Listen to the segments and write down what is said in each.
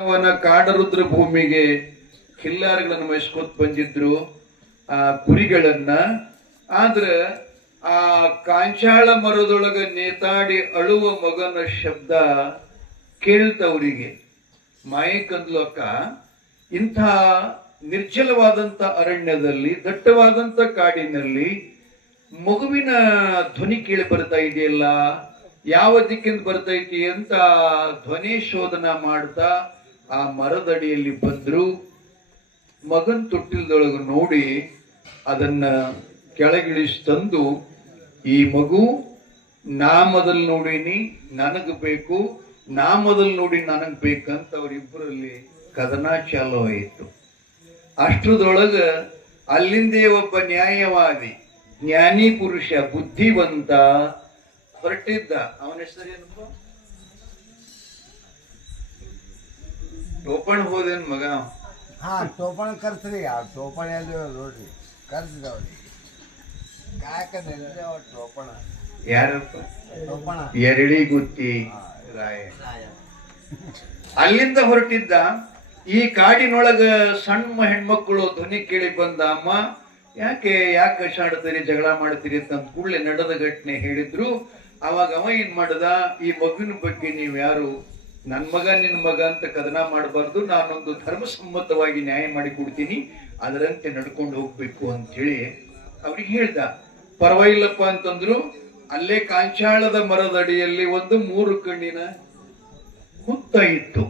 ಅವನ ಕಾಡರುದ್ರ ಭೂಮಿಗೆ ಕಿಲ್ಲಾರಿಗಳನ್ನು ವಹಿಸ್ಕೊತ್ ಬಂದಿದ್ರು ಆ ಕುರಿಗಳನ್ನ. ಆದ್ರ ಆ ಕಾಂಚಾಳ ಮರದೊಳಗ ನೇತಾಡಿ ಅಳುವ ಮಗನ ಶಬ್ದ ಕೇಳ್ತವ್ರಿಗೆ. ಮಾಯಕಂದ್ಲು ಅಕ್ಕ, ಇಂಥ ನಿರ್ಜಲವಾದಂತ ಅರಣ್ಯದಲ್ಲಿ, ದಟ್ಟವಾದಂತ ಕಾಡಿನಲ್ಲಿ ಮಗುವಿನ ಧ್ವನಿ ಕೇಳಿ ಬರ್ತಾ ಇದೆಯಲ್ಲ, ಯಾವ ದಿಕ್ಕಿಂದ ಬರ್ತೈತಿ ಅಂತ ಧ್ವನಿ ಶೋಧನ ಮಾಡ್ತಾ ಆ ಮರದಡಿಯಲ್ಲಿ ಬಂದ್ರು. ಮಗನ್ ತೊಟ್ಟಿಲ್ದೊಳಗೆ ನೋಡಿ ಅದನ್ನ ಕೆಳಗಿಳಿಸಿ ತಂದು, ಈ ಮಗು ನಾ ಮೊದಲು ನೋಡೀನಿ ನನಗ್ ಬೇಕು, ನಾ ಮೊದಲು ನೋಡಿ ನನಗ್ ಬೇಕಂತ ಅವರಿಬ್ಬರಲ್ಲಿ ಕದನ ಚಾಲು ಆಯಿತು. ಅಷ್ಟರದೊಳಗ ಅಲ್ಲಿಂದೇ ಒಬ್ಬ ನ್ಯಾಯವಾದಿ, ಜ್ಞಾನಿ ಪುರುಷ, ಬುದ್ಧಿವಂತ ಹೊರಟಿದ್ದ. ಅವನ ಹೆಸರೇನಪ್ಪ? ಟೋಪಣ ಹೋದೇನ್ ಮಗ? ಟೋಪಣ ಕರ್ಸ್ರಿ. ಟೋಪಣ ಎಲ್ಲಿ ನೋಡ್ರಿ, ಕರ್ಸಿದವ್ರಿ ಟೋಪಣ. ಯಾರಪ್ಪ? ಟೋಪಣ ಎರಳಿ ಗುತ್ತಿ ರಾಯ. ಅಲ್ಲಿಂದ ಹೊರಟಿದ್ದ. ಈ ಕಾಡಿನೊಳಗ ಸಣ್ಣ ಹೆಣ್ಮಕ್ಳು ಧ್ವನಿ ಕೇಳಿ ಬಂದ. ಅಮ್ಮ ಯಾಕೆ ಕಷಾಡ್ತೀರಿ, ಜಗಳ ಮಾಡ್ತೀರಿ ಅಂತ ಕೂಡಲೇ ನಡೆದ ಘಟನೆ ಹೇಳಿದ್ರು. ಅವಾಗ ಅವ ಏನ್ ಮಾಡದ, ಈ ಮಗುವಿನ ಬಗ್ಗೆ ನೀವು ಯಾರು, ನನ್ ಮಗ ನಿನ್ ಮಗ ಅಂತ ಕದನ ಮಾಡಬಾರ್ದು, ನಾನೊಂದು ಧರ್ಮಸಮ್ಮತವಾಗಿ ನ್ಯಾಯ ಮಾಡಿ ಕೊಡ್ತೀನಿ, ಅದರಂತೆ ನಡ್ಕೊಂಡು ಹೋಗ್ಬೇಕು ಅಂತ ಹೇಳಿ ಅವ್ರಿಗೆ ಹೇಳ್ದ. ಪರವಾಗಿಲ್ಲಪ್ಪ ಅಂತಂದ್ರು. ಅಲ್ಲೇ ಕಾಂಚಾಳದ ಮರದಡಿಯಲ್ಲಿ ಒಂದು 3 ಕಣ್ಣಿನ ಹುತ್ತ ಇತ್ತು.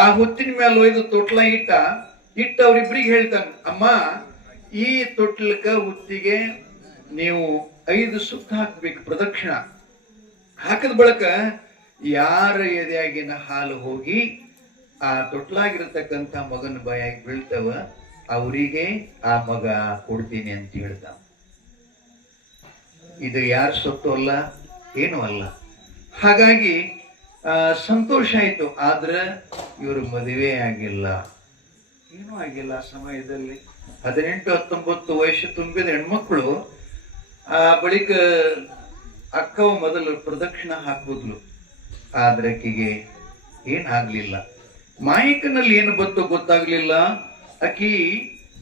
ಆ ಹುತ್ತಿನ ಮೇಲೆ ಒಯ್ದು ತೊಟ್ಲ ಇಟ್ಟ ಅವ್ರಿಬ್ರಿಗೆ ಹೇಳ್ತಾನೆ, ಅಮ್ಮ ಈ ತೊಟ್ಲಕ್ಕ ಹುತ್ತಿಗೆ ನೀವು 5 ಸುತ್ತ ಹಾಕ್ಬೇಕು, ಪ್ರದಕ್ಷಿಣ ಹಾಕದ ಬಳಕ ಯಾರ ಎದೆಯಾಗಿನ ಹಾಲು ಹೋಗಿ ಆ ತೊಟ್ಲಾಗಿರತಕ್ಕಂತ ಮಗನ ಬಾಯಾಗಿ ಬೀಳ್ತವ, ಅವರಿಗೆ ಆ ಮಗ ಕೊಡ್ತೀನಿ ಅಂತ ಹೇಳ್ದ. ಇದು ಯಾರ ಸೊತ್ತು ಅಲ್ಲ, ಏನೂ ಅಲ್ಲ. ಹಾಗಾಗಿ ಸಂತೋಷ ಆಯ್ತು. ಆದ್ರೆ ಇವರು ಮದುವೆ ಆಗಿಲ್ಲ, ಏನೂ ಆಗಿಲ್ಲ. ಆ ಸಮಯದಲ್ಲಿ 18-19 ವಯಸ್ಸು ತುಂಬಿದ ಹೆಣ್ಮಕ್ಳು. ಆ ಬಳಿಕ ಅಕ್ಕವ ಮೊದಲು ಪ್ರದಕ್ಷಿಣ ಹಾಕ್ಬೋದ್ಲು, ಆದ್ರೆ ಆಕೆಗೆ ಏನಾಗ್ಲಿಲ್ಲ. ಮಾಯಕನಲ್ಲಿ ಏನು ಬಂತು ಗೊತ್ತಾಗ್ಲಿಲ್ಲ. ಆಕಿ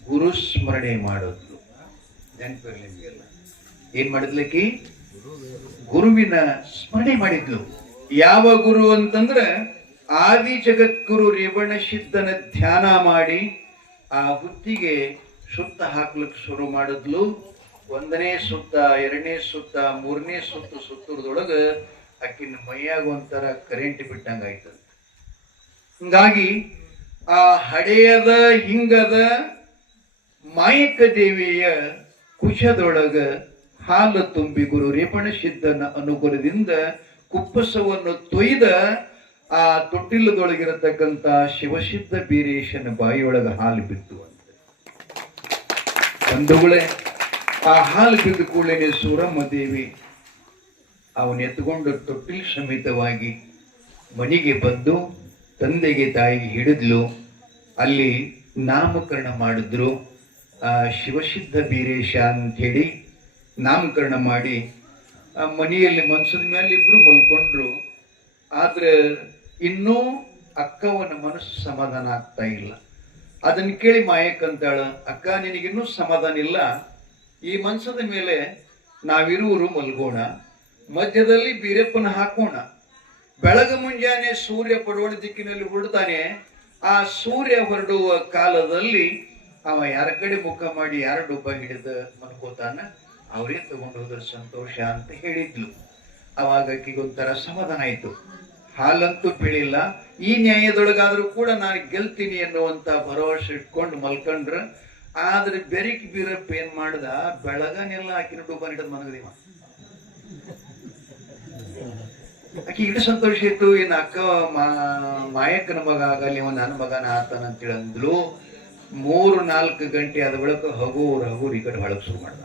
ಗುರು ಸ್ಮರಣೆ ಮಾಡಿದ್ಲು. ನೆನಪಿರ್ಲಿಲ್ಲ. ಏನ್ ಮಾಡಿದ್ಲಕ್ಕಿ? ಗುರುವಿನ ಸ್ಮರಣೆ ಮಾಡಿದ್ಲು. ಯಾವ ಗುರು ಅಂತಂದ್ರೆ ಆದಿ ಜಗದ್ಗುರು ರೇವಣ ಸಿದ್ಧನ ಧ್ಯಾನ ಮಾಡಿ ಆ ಹುತ್ತಿಗೆ ಸುತ್ತ ಹಾಕ್ಲಿಕ್ಕೆ ಶುರು ಮಾಡಿದ್ಲು. 1ನೇ ಸುತ್ತ, 2ನೇ ಸುತ್ತ, 3ನೇ ಸುತ್ತುರದೊಳಗ ಆಕಿನ ಮೈಯಾಗ ಒಂಥರ ಕರೆಂಟ್ ಬಿಟ್ಟಂಗ ಆಯ್ತದ. ಹಿಂಗಾಗಿ ಆ ಹಡೆಯದ ಹಿಂಗದ ಮಾಯಕ ದೇವಿಯ ಕುಶದೊಳಗ ಹಾಲು ತುಂಬಿ ಗುರು ರೇವಣ ಸಿದ್ಧನ ಅನುಗ್ರಹದಿಂದ ಕುಪ್ಪಸವನ್ನು ತೊಯ್ದ ಆ ತೊಟ್ಟಿಲದೊಳಗಿರತಕ್ಕಂತ ಶಿವಸಿದ್ಧ ಬೀರೇಶನ ಬಾಯಿಯೊಳಗ ಹಾಲು ಬಿತ್ತು ಅಂತ. ಬಂಧುಗಳೇ, ಆ ಹಾಲು ಬಿದ್ದ ಕೂಡಲೇ ಸೂರಮ್ಮ ದೇವಿ ಅವನ ಎತ್ಕೊಂಡು ತೊಟ್ಟಿಲ್ ಸಮೇತವಾಗಿ ಮನೆಗೆ ಬಂದು ತಂದೆಗೆ ತಾಯಿಗೆ ಹಿಡಿದ್ಲು. ಅಲ್ಲಿ ನಾಮಕರಣ ಮಾಡಿದ್ರು. ಆ ಶಿವಸಿದ್ಧ ಬೀರೇಶ ಅಂಥೇಳಿ ನಾಮಕರಣ ಮಾಡಿ ಆ ಮನೆಯಲ್ಲಿ ಮನ್ಸದ ಮೇಲೆ ಇಬ್ರು ಮಲ್ಕೊಂಡ್ರು. ಆದ್ರೆ ಇನ್ನೂ ಅಕ್ಕವನ ಮನಸ್ಸು ಸಮಾಧಾನ ಆಗ್ತಾ ಇಲ್ಲ. ಅದನ್ನ ಕೇಳಿ ಮಾಯಕ್ಕಂತಾಳ, ಅಕ್ಕ ನಿನಗಿನ್ನೂ ಸಮಾಧಾನ ಇಲ್ಲ, ಈ ಮನ್ಸದ ಮೇಲೆ ನಾವಿರುವರು ಮಲ್ಗೋಣ, ಮಧ್ಯದಲ್ಲಿ ಬೀರಪ್ಪನ ಹಾಕೋಣ. ಬೆಳಗ ಮುಂಜಾನೆ ಸೂರ್ಯ ಪಡವಣ ದಿಕ್ಕಿನಲ್ಲಿ ಹೊರಡ್ತಾನೆ. ಆ ಸೂರ್ಯ ಹೊರಡುವ ಕಾಲದಲ್ಲಿ ಅವ ಯಾರ ಕಡೆ ಮುಖ ಮಾಡಿ ಯಾರ ಡೊಬ್ಬ ಹಿಡಿದ ಮನ್ಕೋತಾನ, ಅವರೇ ತಗೊಂಡು ಹೋದ್ರ ಸಂತೋಷ ಅಂತ ಹೇಳಿದ್ಲು. ಅವಾಗ ಆಕಿಗೊಂಥರ ಸಮಾಧಾನ ಆಯ್ತು. ಹಾಲಂತೂ ಬೀಳಿಲ್ಲ, ಈ ನ್ಯಾಯದೊಳಗಾದ್ರೂ ಕೂಡ ನಾನು ಗೆಲ್ತೀನಿ ಅನ್ನುವಂತ ಭರವಸೆ ಇಟ್ಕೊಂಡು ಮಲ್ಕೊಂಡ್ರ. ಆದ್ರೆ ಬೆರಿಕ್ ಬೀರಪ್ಪ ಏನ್ ಮಾಡ್ದ, ಬೆಳಗನೆಲ್ಲ ಆಕಿನ ಡೊಬ್ಬ ಹಿಡಿದ್ ಮನಗದಿವ. ಆಕಿ ಇಷ್ಟು ಸಂತೋಷ ಇತ್ತು. ಇನ್ನು ಅಕ್ಕ ಮಾಯಕ್ಕನ ಮಗ ಆಗಲಿ ನನ್ನ ಮಗನ ಆತನ ಅಂತೇಳಿ ಅಂದ್ಲು. 3-4 ಗಂಟೆ ಆದ ಬಳಿಕ ಹಗೂರ್ ಈ ಕಡೆ ಹೊಳಗ್ ಶುರು ಮಾಡ್ದ.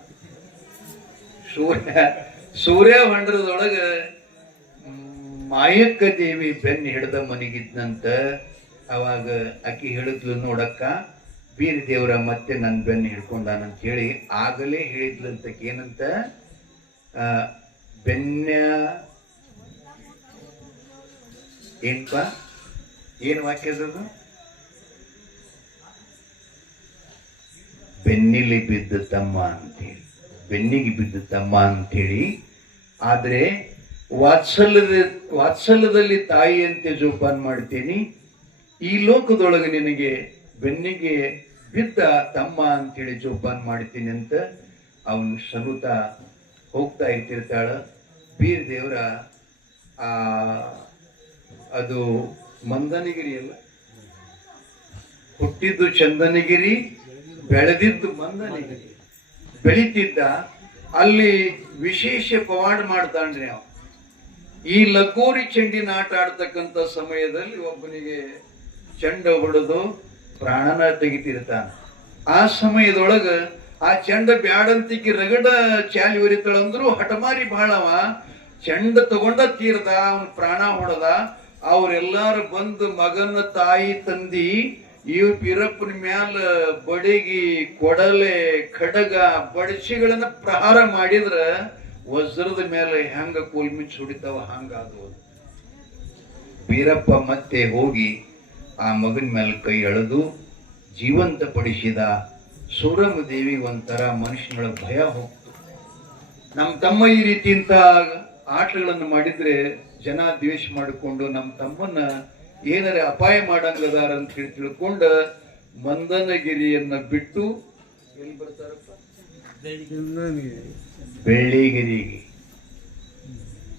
ಸೂರ್ಯ ಹೊಂಡ್ರದೊಳಗ ಮಾಯಕ್ಕ ದೇವಿ ಬೆನ್ನು ಹಿಡ್ದ ಮನೆಗಿದ್ನಂತ. ಅವಾಗ ಆಕಿ ಹೇಳಿದ್ಲು, ನೋಡಕ್ಕ ಬೀರ ದೇವರ ಮತ್ತೆ ನನ್ನ ಬೆನ್ನು ಹಿಡ್ಕೊಂಡಾನಂತ ಹೇಳಿ ಆಗಲೇ ಹೇಳಿದ್ಲಂತ. ಏನಂತ? ಬೆನ್ನ ಏನಪ್ಪ ಏನು ವಾಕ್ಯ ಅದದು? ಬೆನ್ನಿಲಿ ಬಿದ್ದ ತಮ್ಮ ಅಂತೇಳಿ, ಬೆನ್ನಿಗೆ ಬಿದ್ದ ತಮ್ಮ ಅಂತೇಳಿ. ಆದ್ರೆ ವಾತ್ಸಲ್ಯದಲ್ಲಿ ತಾಯಿಯಂತೆ ಜೋಪಾನ ಮಾಡ್ತೀನಿ, ಈ ಲೋಕದೊಳಗೆ ನಿನಗೆ ಬೆನ್ನಿಗೆ ಬಿದ್ದ ತಮ್ಮ ಅಂತೇಳಿ ಜೋಪಾನ ಮಾಡ್ತೀನಿ ಅಂತ ಅವನು ಸನುತ ಹೋಗ್ತಾ ಇರ್ತಿರ್ತಾಳ. ಬೀರ್ ದೇವರ ಅದು ಮಂದನಗಿರಿ ಅಲ್ಲ, ಹುಟ್ಟಿದ್ದು ಚಂದನಗಿರಿ, ಬೆಳೆದಿದ್ದು ಮಂದನಗಿರಿ. ಬೆಳಿತಿದ್ದ ಅಲ್ಲಿ ವಿಶೇಷ ಪವಾಡ ಮಾಡ್ತಾನ್ರಿ ಅವ. ಈ ಲಗೋರಿ ಚೆಂಡಿನ ಆಟ ಆಡ್ತಕ್ಕಂಥ ಸಮಯದಲ್ಲಿ ಒಬ್ಬನಿಗೆ ಚೆಂಡ ಹೊಡೆದು ಪ್ರಾಣನ ತೆಗಿತಿರ್ತಾನ. ಆ ಸಮಯದೊಳಗ ಆ ಚೆಂಡ ಬ್ಯಾಡಂತಿಗೆ ರಗಡ ಚಾಲಿ ಉರಿತಾಳಂದ್ರು ಹಠಮಾರಿ ಬಹಳವ ಚೆಂಡ ತಗೊಂಡ ತೀರ್ದ, ಅವನ್ ಪ್ರಾಣ ಹೊಡೆದ. ಅವ್ರೆಲ್ಲಾರು ಬಂದು ಮಗನ ತಾಯಿ ತಂದಿ ಇವ್ ಬೀರಪ್ಪನ ಮ್ಯಾಲ ಬಡಿಗಿ ಕೊಡಲೆ ಖಡಗ ಬಡಚಿಗಳನ್ನ ಪ್ರಹಾರ ಮಾಡಿದ್ರ ವಜ್ರದ ಮೇಲೆ ಹೆಂಗ ಕೋಲ್ಮಿಚ್ ಹೊಡಿತಾವ ಹಂಗಾದು. ಬೀರಪ್ಪ ಮತ್ತೆ ಹೋಗಿ ಆ ಮಗನ ಮೇಲೆ ಕೈ ಎಳೆದು ಜೀವಂತ ಪಡಿಸಿದ. ಸೂರಮ್ಮ ದೇವಿಗೆ ಒಂಥರ ಮನುಷ್ಯನೊಳ ಭಯ ಹೋಗ್ತು. ನಮ್ಮ ತಮ್ಮ ಈ ರೀತಿ ಇಂಥ ಆಟಗಳನ್ನು ಮಾಡಿದ್ರೆ ಜನ ದ್ವೇಷ ಮಾಡಿಕೊಂಡು ನಮ್ಮ ತಮ್ಮನ್ನ ಏನಾರ ಅಪಾಯ ಮಾಡಂಗದಾರ ಅಂತ ಹೇಳಿ ತಿಳ್ಕೊಂಡ ಮಂದನಗಿರಿಯನ್ನ ಬಿಟ್ಟು ಎಲ್ಲಿ ಬರ್ತಾರಪ್ಪ? ಬೆಳ್ಳಿಗಿರಿಗೆ.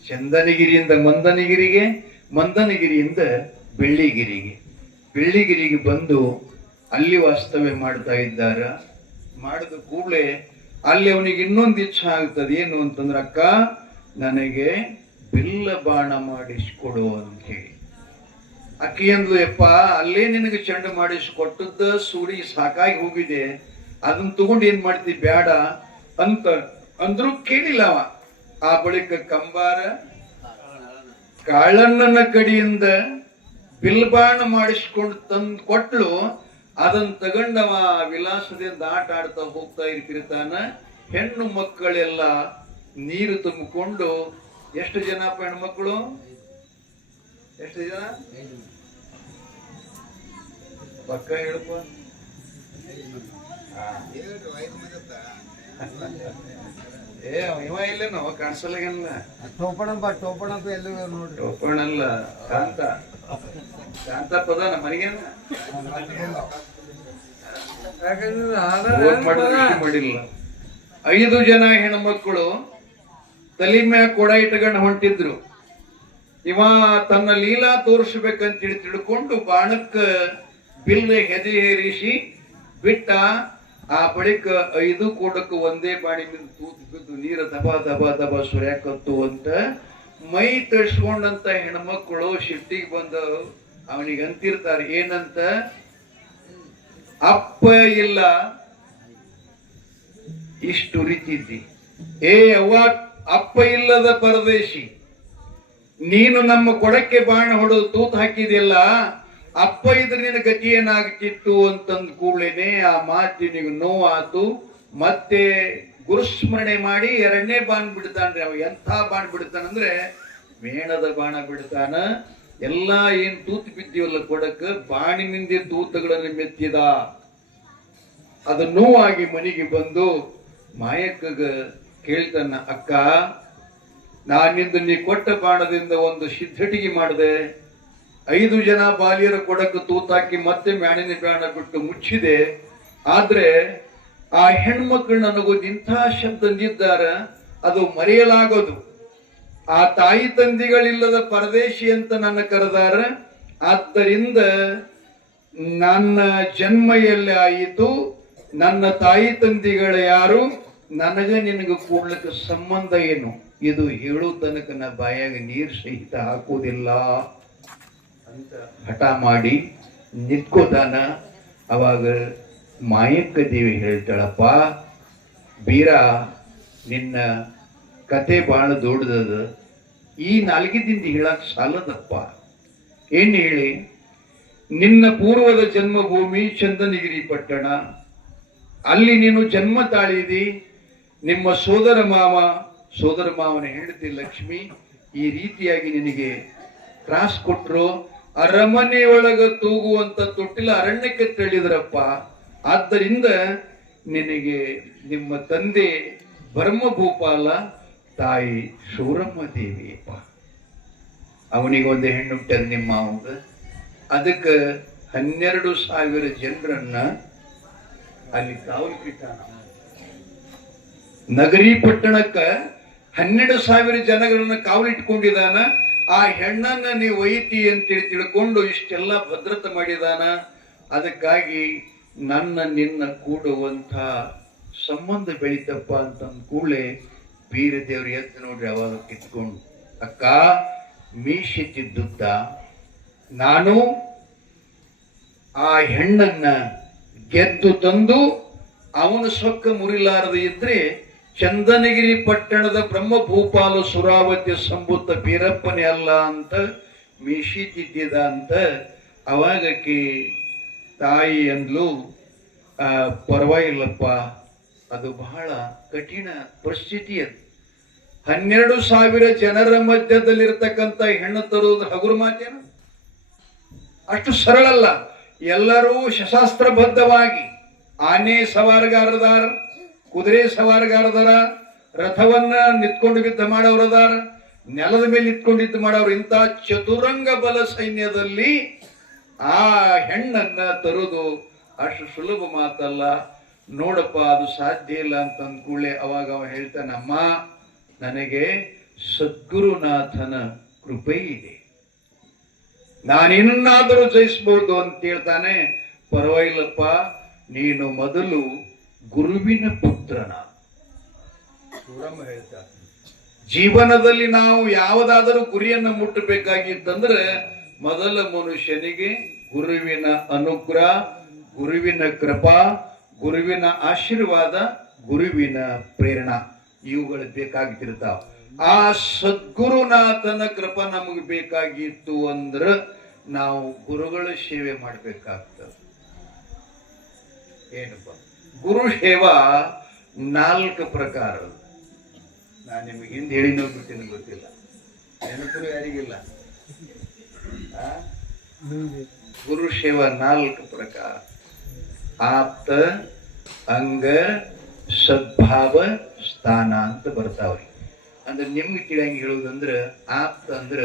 ಚಂದನಗಿರಿಯಿಂದ ಮಂದನಗಿರಿಗೆ, ಮಂದನಗಿರಿಯಿಂದ ಬೆಳ್ಳಿಗಿರಿಗೆ. ಬೆಳ್ಳಿಗಿರಿಗೆ ಬಂದು ಅಲ್ಲಿ ವಾಸ್ತವ್ಯ ಮಾಡ್ತಾ ಇದ್ದಾರ. ಮಾಡಿದ ಕೂಡಲೇ ಅಲ್ಲಿ ಅವನಿಗೆ ಇನ್ನೊಂದು ಇಚ್ಛೆ ಆಗ್ತದೆ. ಏನು ಅಂತಂದ್ರೆ, ಅಕ್ಕ ನನಗೆ ಬಿಲ್ಲ ಬಾಣ ಮಾಡಿಸ್ಕೊಡು ಅಂತ ಹೇಳಿ. ಅಕ್ಕಿ ಅಂದ್ಲು, ಯಪ್ಪ ಅಲ್ಲೇ ನಿನಗೆ ಚೆಂಡ ಮಾಡಿಸ್ಕೊಟ್ಟದ್ದ ಸೂಡಿ ಸಾಕಾಗಿ ಹೋಗಿದೆ, ಅದನ್ನ ತಗೊಂಡು ಏನ್ ಮಾಡ್ತಿ ಬ್ಯಾಡ ಅಂತ ಅಂದ್ರೂ ಕೇಳಿಲ್ಲ ಅವ. ಆ ಬಳಿಕ ಕಂಬಾರ ಕಾಳಣ್ಣನ ಕಡೆಯಿಂದ ಬಿಲ್ಬಾಣ ಮಾಡಿಸ್ಕೊಂಡು ತಂದು ಕೊಟ್ಲು. ಅದನ್ನ ತಗೊಂಡವ ವಿಲಾಸದಿಂದ ಆಟ ಆಡ್ತಾ ಹೋಗ್ತಾ ಇರ್ತಿರ್ತಾನ. ಹೆಣ್ಣು ಮಕ್ಕಳೆಲ್ಲ ನೀರು ತುಂಬಿಕೊಂಡು, ಎಷ್ಟು ಜನ ಹೆಣ್ಮಕ್ಳು? ಎಷ್ಟು ಜನ? ಪಕ್ಕ ಹೇಳಪ್ಪ. ಇವ ಇಲ್ಲೇನೋ ಕಾಣಿಸಲ್ಲ. ಟೋಪಣಪ್ಪ ಎಲ್ಲೂ ನೋಡ್ರಿ. ಟೋಪಣಲ್ಲ, ಕಾಂತ. ಕಾಂತ ಪದ ನಮ್ಮ ಮನೆಗೇನ ಮಾಡಿಲ್ಲ. 5 ಜನ ಹೆಣ್ಮಕ್ಳು ತಲೆ ಮ್ಯಾಗ ಕೊಡ ಇಟ್ಕೊಂಡು ಹೊಂಟಿದ್ರು. ಇವ ತನ್ನ ಲೀಲಾ ತೋರಿಸ್ಬೇಕಂತೇಳಿ ತಿಳ್ಕೊಂಡು ಬಾಣಕ್ಕ ಬಿಲ್ ಹೆದೆ ಹೇರಿಸಿ ಬಿಟ್ಟ. ಆ ಬಳಿಕ 5 ಕೂಡಕ್ಕೆ ಒಂದೇ ಬಾಣಿ ಮೇಲೆ ತೂತು ಬಿದ್ದು ನೀರ ದಬ ದಬ ದಬ ಸುರ್ಯಾಕತ್ತು ಅಂತ ಮೈ ತಡ್ಸ್ಕೊಂಡಂತ ಹೆಣ್ಮಕ್ಳು ಶಿಫ್ಟಿಗೆ ಬಂದು ಅವನಿಗೆ ಅಂತಿರ್ತಾರೆ. ಏನಂತ? ಅಪ್ಪ ಇಲ್ಲ ಇಷ್ಟು ಉರಿತಿದ್ದಿ, ಏ ಅವ್ವ ಅಪ್ಪ ಇಲ್ಲದ ಪರದೇಶಿ, ನೀನು ನಮ್ಮ ಕೊಡಕ್ಕೆ ಬಾಣ ಹೊಡೆದು ತೂತು ಹಾಕಿದಿಲ್ಲ, ಅಪ್ಪ ಇದ್ರೆ ನಿನ್ನ ಗತಿ ಏನಾಗ್ತಿತ್ತು ಅಂತಂದ್ ಕೂಡ್ಲೇನೆ ಆ ಮಾತಿನಿಗೆ ನೋವಾತು. ಮತ್ತೆ ಗುರುಸ್ಮರಣೆ ಮಾಡಿ 2ನೇ ಬಾಣ ಬಿಡ್ತಾನ್ರಿ. ಅವ ಎಂಥ ಬಾಣ ಬಿಡ್ತಾನಂದ್ರೆ ಮೇಣದ ಬಾಣ ಬಿಡ್ತಾನ. ಎಲ್ಲಾ ಏನ್ ತೂತು ಬಿದ್ದೀವಲ್ಲ ಕೊಡಕ್ಕ, ಬಾಣಿನಿಂದ ತೂತುಗಳನ್ನು ಮೆತ್ತಿದ. ಅದು ನೋವಾಗಿ ಮನೆಗೆ ಬಂದು ಮಾಯಕ್ಕಗ ಕೇಳ್ತಾನ, ಅಕ್ಕ ನಾನಿಂದು ನೀ ಕೊಟ್ಟ ಬಾಣದಿಂದ ಒಂದು ಸಿದ್ಧಟಿಗೆ ಮಾಡಿದೆ, 5 ಜನ ಬಾಲಿಯರ ಕೊಡಕ್ಕೆ ತೂತಾಕಿ ಮತ್ತೆ ಮ್ಯಾಣಿನ ಬಾಣ ಬಿಟ್ಟು ಮುಚ್ಚಿದೆ. ಆದ್ರೆ ಆ ಹೆಣ್ಮಕ್ಳು ನನಗೊಂದು ಇಂಥ ಶಬ್ದ ಅಂದಿದ್ದಾರ, ಅದು ಮರೆಯಲಾಗೋದು. ಆ ತಾಯಿ ತಂದೆಗಳಿಲ್ಲದ ಪರದೇಶಿ ಅಂತ ನನ್ನ ಕರೆದಾರ. ಆದ್ದರಿಂದ ನನ್ನ ಜನ್ಮ ಎಲ್ಲಿ ಆಯಿತು, ನನ್ನ ತಾಯಿ ತಂದೆಗಳ ಯಾರು, ನನಗೆ ನಿನಗೆ ಕೂಡ್ಲಿಕ್ಕೆ ಸಂಬಂಧ ಏನು, ಇದು ಹೇಳೋ ತನಕ ನಾ ಬಾಯಾಗ ನೀರು ಸಹಿತ ಹಾಕುವುದಿಲ್ಲ ಅಂತ ಹಠ ಮಾಡಿ ನಿಂತ್ಕೋತಾನ. ಅವಾಗ ಮಾಯಕ್ಕ ದೇವಿ ಹೇಳ್ತಾಳಪ್ಪ, ಬೀರ ನಿನ್ನ ಕತೆ ಬಹಳ ದೊಡ್ಡದದ, ಈ ನಾಲ್ಗಿದಿಂದ ಹೇಳಕ್ ಸಾಲದಪ್ಪ. ಏನ್ ಹೇಳಿ? ನಿನ್ನ ಪೂರ್ವದ ಜನ್ಮಭೂಮಿ ಚಂದನಗಿರಿ ಪಟ್ಟಣ, ಅಲ್ಲಿ ನೀನು ಜನ್ಮ ತಾಳಿದಿ. ನಿಮ್ಮ ಸೋದರ ಮಾವನ ಹೆಂಡತಿ ಲಕ್ಷ್ಮಿ ಈ ರೀತಿಯಾಗಿ ನಿನಗೆ ತ್ರಾಸ ಕೊಟ್ಟರು. ಅರಮನೆಯೊಳಗ ತೂಗುವಂತ ತೊಟ್ಟಿಲ ಅರಣ್ಯಕ್ಕೆ ತಳ್ಳಿದ್ರಪ್ಪ. ಆದ್ದರಿಂದ ನಿನಗೆ ನಿಮ್ಮ ತಂದೆ ಬ್ರಹ್ಮಭೂಪಾಲ, ತಾಯಿ ಶೂರಮ್ಮ ದೇವಿಯಪ್ಪ. ಅವನಿಗೆ ಒಂದು ಹೆಣ್ಣು ಹುಟ್ಟದ ನಿಮ್ಮ ಅವಂಗ. ಅದಕ್ಕೆ 12,000 ಜನರನ್ನ ಅಲ್ಲಿ ಕಾವಲಿಟ್ಟಿಟ್ಟಾನ. ನಗರಿ ಪಟ್ಟಣಕ್ಕ 12,000 ಜನಗಳನ್ನ ಕಾವಲಿಟ್ಕೊಂಡಿದ್ದಾನ. ಆ ಹೆಣ್ಣನ್ನ ನೀವು ಒಯ್ತಿ ಅಂತೇಳಿ ತಿಳ್ಕೊಂಡು ಇಷ್ಟೆಲ್ಲ ಭದ್ರತೆ ಮಾಡಿದಾನ. ಅದಕ್ಕಾಗಿ ನನ್ನ ನಿನ್ನ ಕೂಡುವಂಥ ಸಂಬಂಧ ಬೆಳಿತಪ್ಪ ಅಂತ ಕೂಡಲೇ ಬೀರದೇವ್ರು ಎದ್ದು ನೋಡ್ರಿ ಅವಾಗ ಕಿತ್ಕೊಂಡು, ಅಕ್ಕ ಮೀಸೆ ತಿದ್ದುತ್ತ ನಾನು ಆ ಹೆಣ್ಣನ್ನ ಗೆದ್ದು ತಂದು ಅವನು ಸೊಕ್ಕ ಮುರಿಲಾರದ ಇದ್ರೆ ಚಂದನಗಿರಿ ಪಟ್ಟಣದ ಬ್ರಹ್ಮಭೂಪಾಲ ಸುರಾವತಿ ಸಂಬುತ್ತ ಬೀರಪ್ಪನೇ ಅಲ್ಲ ಅಂತ ಮೀಸಿ ತಿದ್ದಿದ ಅಂತ. ಅವಾಗಕ್ಕೆ ತಾಯಿ ಅಂದ್ಲು, ಪರವಾಗಿಲ್ಲಪ್ಪ, ಅದು ಬಹಳ ಕಠಿಣ ಪರಿಸ್ಥಿತಿ. ಅದು 12,000 ಜನರ ಮಧ್ಯದಲ್ಲಿರ್ತಕ್ಕಂಥ ಹೆಣ್ಣು ತರುವುದು ಹಗುರು ಮಾತೇನು? ಅಷ್ಟು ಸರಳಲ್ಲ. ಎಲ್ಲರೂ ಶಸ್ತ್ರಾಸ್ತ್ರಬದ್ಧವಾಗಿ, ಆನೆ ಸವಾರಗಾರದಾರ, ಕುದುರೆ ಸವಾರಗಾರದಾರ, ರಥವನ್ನ ನಿಂತ್ಕೊಂಡು ಯುದ್ಧ ಮಾಡೋರದಾರ, ನೆಲದ ಮೇಲೆ ನಿಂತ್ಕೊಂಡು ಯುದ್ಧ ಮಾಡೋರು. ಇಂಥ ಚತುರಂಗ ಬಲ ಸೈನ್ಯದಲ್ಲಿ ಆ ಹೆಣ್ಣನ್ನ ತರುವುದು ಅಷ್ಟು ಸುಲಭ ಮಾತಲ್ಲ. ನೋಡಪ್ಪ, ಅದು ಸಾಧ್ಯ ಇಲ್ಲ ಅಂತ ಅಂದ್ಕೂಡಲೇ ಅವಾಗ ಅವ ಹೇಳ್ತಾನಮ್ಮ, ನನಗೆ ಸದ್ಗುರುನಾಥನ ಕೃಪೆ ಇದೆ, ನಾನೇನಾದರೂ ಜಯಿಸಬಹುದು ಅಂತ ಹೇಳ್ತಾನೆ. ಪರವಾಗಿಲ್ಲಪ್ಪ, ನೀನು ಮೊದಲು ಗುರುವಿನ ಪುತ್ರನ. ಶೂರಮ್ಮ ಹೇಳ್ತಾನೆ, ಜೀವನದಲ್ಲಿ ನಾವು ಯಾವುದಾದರೂ ಗುರಿಯನ್ನು ಮುಟ್ಟಬೇಕಾಗಿತ್ತಂದ್ರೆ ಮೊದಲ ಮನುಷ್ಯನಿಗೆ ಗುರುವಿನ ಅನುಗ್ರಹ, ಗುರುವಿನ ಕೃಪಾ, ಗುರುವಿನ ಆಶೀರ್ವಾದ, ಗುರುವಿನ ಪ್ರೇರಣಾ ಇವುಗಳು ಬೇಕಾಗಿರ್ತಾವ. ಆ ಸದ್ಗುರುನಾಥನ ಕೃಪಾ ನಮಗೆ ಬೇಕಾಗಿತ್ತು ಅಂದ್ರೆ ನಾವು ಗುರುಗಳ ಸೇವೆ ಮಾಡ್ಬೇಕಾಗ್ತದೆ. ಏನಪ್ಪ ಗುರು ಸೇವಾ 4 ಪ್ರಕಾರ. ನಾನು ನಿಮಗೆ ಹಿಂದೆ ಹೇಳಿನೋ ಬಿಟ್ಟಿನ ಗೊತ್ತಿಲ್ಲ, ನೆನಪು ಯಾರಿಗಿಲ್ಲ. ಗುರು ಸೇವಾ 4 ಪ್ರಕಾರ. ಆಪ್ತ, ಅಂಗ, ಸದ್ಭಾವ, ಸ್ಥಾನ ಅಂತ ಬರ್ತಾವ್ರಿ. ಅಂದ್ರೆ ನಿಮ್ಗೆ ತಿಳಿಯಂಗೆ ಹೇಳುವುದಂದ್ರ ಆಪ್ತ ಅಂದ್ರ,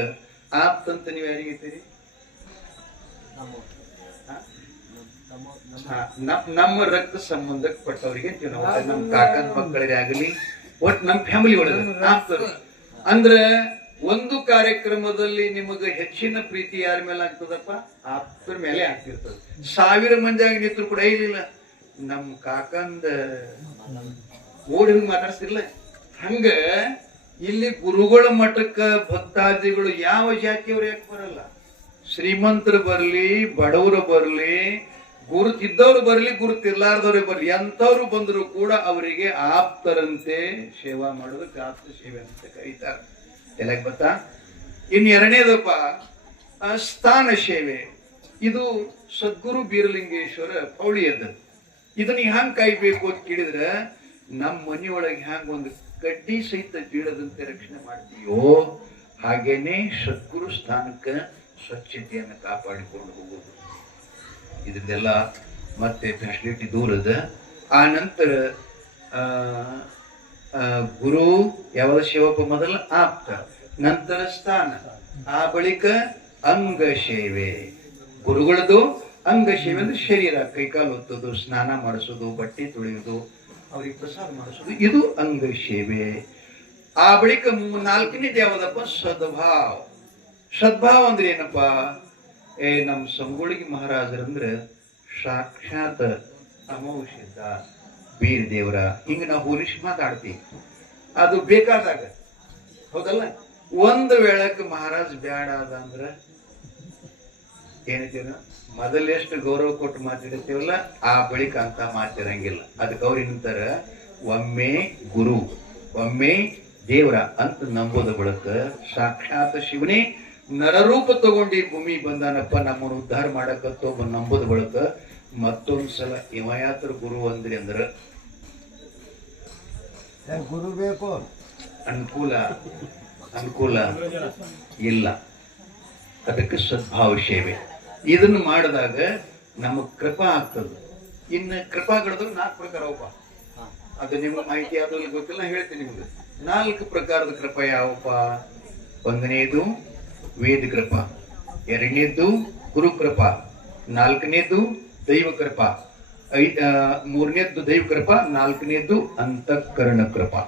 ಆಪ್ತ ಅಂತ ನೀವು ಯಾರಿಗೈತೀರಿ? ನಮ್ಮ ರಕ್ತ ಸಂಬಂಧಕ್ಕೆ ಪಟ್ಟವರಿಗೆ ನಾವು, ನಮ್ಮ ಕಾಕನ ಮಕ್ಕಳಿಗೆ ಆಗಲಿ, ಒಟ್ಟು ನಮ್ಮ ಫ್ಯಾಮಿಲಿ ಒಳಗೆ ಆಪ್ತರು. ಅಂದ್ರೆ ಒಂದು ಕಾರ್ಯಕ್ರಮದಲ್ಲಿ ನಿಮಗೆ ಹೆಚ್ಚಿನ ಪ್ರೀತಿ ಯಾರ ಮೇಲೆ ಆಗ್ತದಪ್ಪ? ಆಪ್ತರ ಮೇಲೆ ಆಗ್ತಿರ್ತದೆ. 1000 ಮಂದಿಯಾಗಿ ನಿಂತರು ಕೂಡ ಇಲ್ಲ, ನಮ್ಮ ಕಾಕಂದ ಓಡಿ ಮಾತಾಡ್ತಿರ್ಲ. ಹಂಗ ಇಲ್ಲಿ ಗುರುಗಳ ಮಠಕ್ಕ ಭಕ್ತಾದಿಗಳು ಯಾವ ಜಾತಿಯವ್ರು ಯಾಕೆ ಬರಲ್ಲ? ಶ್ರೀಮಂತರು ಬರ್ಲಿ, ಬಡವರು ಬರ್ಲಿ, ಗುರುತಿದ್ದವ್ರು ಬರ್ಲಿ, ಗುರುತಿರ್ಲಾರ್ದವ್ರೆ ಬರ್ಲಿ, ಎಂಥವ್ರು ಬಂದ್ರು ಕೂಡ ಅವರಿಗೆ ಆಪ್ತರಂತೆ ಸೇವಾ ಮಾಡೋದಕ್ಕೆ ಆಪ್ತ ಸೇವೆ ಅಂತ ಕರೀತಾರೆ. ಎಲ್ಲ ಗೊತ್ತಾ? ಇನ್ 2ನೇದಪ್ಪ ಸ್ಥಾನ ಸೇವೆ. ಇದು ಸದ್ಗುರು ಬೀರಲಿಂಗೇಶ್ವರ ಪೌಳಿಯದ. ಇದನ್ನ ಹ್ಯಾಂಗ್ ಕಾಯ್ಬೇಕು ಅಂತ ಕೇಳಿದ್ರೆ, ನಮ್ಮ ಮನೆಯೊಳಗೆ ಹ್ಯಾಂಗ ಒಂದು ಕಡ್ಡಿ ಸಹಿತ ಬೀಳದಂತೆ ರಕ್ಷಣೆ ಮಾಡ್ತೀಯೋ ಹಾಗೇನೆ ಸದ್ಗುರು ಸ್ಥಾನಕ್ಕೆ ಸ್ವಚ್ಛತೆಯನ್ನು ಕಾಪಾಡಿಕೊಂಡು ಹೋಗೋದು. ಇದನ್ನೆಲ್ಲ ಮತ್ತೆ ಫೆಸಿಲಿಟಿ ದೂರದ. ಆ ನಂತರ ಗುರು ಯಾವ ಶಿವಪ್ಪ ಮೊದಲ ಆಪ್ತ, ನಂತರ ಸ್ಥಾನ, ಆ ಬಳಿಕ ಅಂಗ ಸೇವೆ. ಗುರುಗಳದು ಅಂಗ ಸೇವೆ ಅಂದ್ರೆ ಶರೀರ, ಕೈಕಾಲು ಒತ್ತೋದು, ಸ್ನಾನ ಮಾಡಿಸೋದು, ಬಟ್ಟೆ ತೊಳೆಯೋದು, ಅವ್ರಿಗೆ ಪ್ರಸಾದ ಮಾಡಿಸೋದು, ಇದು ಅಂಗ ಸೇವೆ. ಆ ಬಳಿಕ 4ನೇದು ಯಾವ್ದಪ್ಪ? ಸದ್ಭಾವ. ಸದ್ಭಾವ ಅಂದ್ರೆ ಏನಪ್ಪ? ನಮ್ಮ ಸಂಗೊಳ್ಳಿಗೆ ಮಹಾರಾಜರಂದ್ರೆ ಸಾಕ್ಷಾತ್ ಅಮೌಷಿದ್ದ ಬೀರ ದೇವರ. ಹಿಂಗ ನಾವು ಹೋಲಿಸಿ ಮಾತಾಡ್ತೀವಿ, ಅದು ಬೇಕಾದಾಗ. ಹೌದಲ್ಲ? ಒಂದು ವೇಳಕ್ಕೆ ಮಹಾರಾಜ್ ಬ್ಯಾಡ ಅದ ಅಂದ್ರ ಏನಂತೀವ? ಮೊದಲೆಷ್ಟು ಗೌರವ ಕೊಟ್ಟು ಮಾತಾಡ್ತೀವಲ್ಲ, ಆ ಬಳಿಕ ಅಂತ ಮಾತಿರಂಗಿಲ್ಲ. ಅದಕ್ಕೆ ಅವ್ರು ಏನಂತಾರ, ಒಮ್ಮೆ ಗುರು ಒಮ್ಮೆ ದೇವರ ಅಂತ ನಂಬೋದ ಬಳಕ ಸಾಕ್ಷಾತ್ ಶಿವನೇ ನರರೂಪ ತಗೊಂಡು ಈ ಭೂಮಿ ಬಂದಾನಪ್ಪ, ನಮ್ಮನ್ನು ಉದ್ಧಾರ ಮಾಡಕತ್ತೋ ನಂಬೋದ ಬಳಕ ಮತ್ತೊಂದ್ಸಲ ಇಮಯಾತ್ರ ಗುರು ಅಂದ್ರಿ ಅಂದ್ರ ಗುರು ಬೇಕು. ಅನುಕೂಲ ಇಲ್ಲ. ಅದಕ್ಕೆ ಸದ್ಭಾವ ಸೇವೆ. ಇದನ್ನು ಮಾಡಿದಾಗ ನಮಗೆ ಕೃಪಾ ಆಗ್ತದೆ. ಇನ್ನು ಕೃಪಾಗಳದ್ದು 4 ಪ್ರಕಾರವಪ್ಪ. ಅದು ನಿಮ್ಗೆ ಮಾಹಿತಿ ಯಾವ್ದ್ರಲ್ಲಿ ಗೊತ್ತಿಲ್ಲ, ಹೇಳ್ತೀನಿ ನಿಮ್ಗೆ. 4 ಪ್ರಕಾರದ ಕೃಪಾ ಯಾವಪ್ಪ? 1ನೇದು ವೇದ ಕೃಪಾ, 2ನೇದು ಗುರು ಕೃಪಾ, 4ನೇದು ದೈವ ಕೃಪಾ, 3ನೇದ್ದು ದೈವ ಕೃಪಾ, 4ನೇದ್ದು ಅಂತಃಕರಣ ಕೃಪಾ.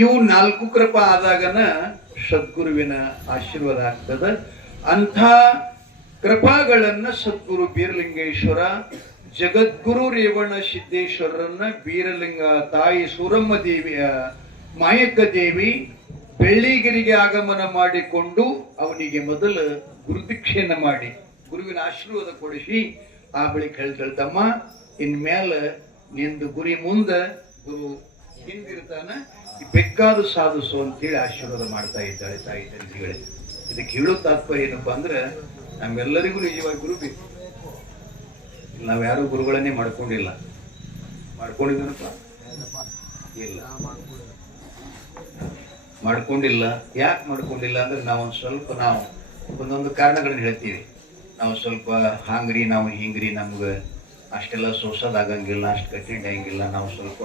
ಇವು 4 ಕೃಪಾ ಆದಾಗನ ಸದ್ಗುರುವಿನ ಆಶೀರ್ವಾದ ಆಗ್ತದ. ಅಂಥ ಕೃಪಾಗಳನ್ನ ಸದ್ಗುರು ಬೀರಲಿಂಗೇಶ್ವರ ಜಗದ್ಗುರು ರೇವಣ ಸಿದ್ದೇಶ್ವರರನ್ನ ಬೀರಲಿಂಗ ತಾಯಿ ಸೂರಮ್ಮ ದೇವಿಯ ಮಾಯಕ್ಕ ದೇವಿ ಬೆಳ್ಳಿಗಿರಿಗೆ ಆಗಮನ ಮಾಡಿಕೊಂಡು ಅವನಿಗೆ ಮೊದಲ ಗುರುದೀಕ್ಷೆಯನ್ನ ಮಾಡಿ ಗುರುವಿನ ಆಶೀರ್ವಾದ ಕೊಡಿಸಿ ಆ ಬಳಿಕ ಹೇಳ್ತಮ್ಮ, ಇನ್ಮೇಲೆ ನಿಂದು ಗುರಿ ಮುಂದ ಗುರು ಹಿಂದಿರ್ತಾನ, ಬೇಕಾದ ಸಾಧಿಸು ಅಂತೇಳಿ ಆಶೀರ್ವಾದ ಮಾಡ್ತಾ ಇದ್ದಾಳೆ ತಾಯಿ ತಂದೆಗಳೇ. ಇದಕ್ಕೆ ಹೇಳೋ ತಾತ್ಪರ್ಯ ಏನಪ್ಪಾ ಅಂದ್ರೆ, ನಮ್ಮೆಲ್ಲರಿಗೂ ನಿಜವಾಗಿ ಗುರು ಬೇಕು. ನಾವ್ಯಾರು ಗುರುಗಳನ್ನೇ ಮಾಡ್ಕೊಂಡಿಲ್ಲ. ಮಾಡ್ಕೊಂಡಿದ್ದೀನಪ್ಪ? ಇಲ್ಲ, ಮಾಡ್ಕೊಂಡಿಲ್ಲ. ಯಾಕೆ ಮಾಡ್ಕೊಂಡಿಲ್ಲ ಅಂದ್ರೆ ನಾವು ಒಂದೊಂದು ಕಾರಣಗಳನ್ನ ಹೇಳ್ತೀವಿ. ನಾವು ಸ್ವಲ್ಪ ಹಾಂಗ್ರಿ, ನಾವು ಹಿಂಗ್ರಿ, ನಮ್ಗೆ ಅಷ್ಟೆಲ್ಲ ಸೋಸೋದಾಗಂಗಿಲ್ಲ, ಅಷ್ಟು ಕಠಿಣ ಆಗಂಗಿಲ್ಲ, ನಾವು ಸ್ವಲ್ಪ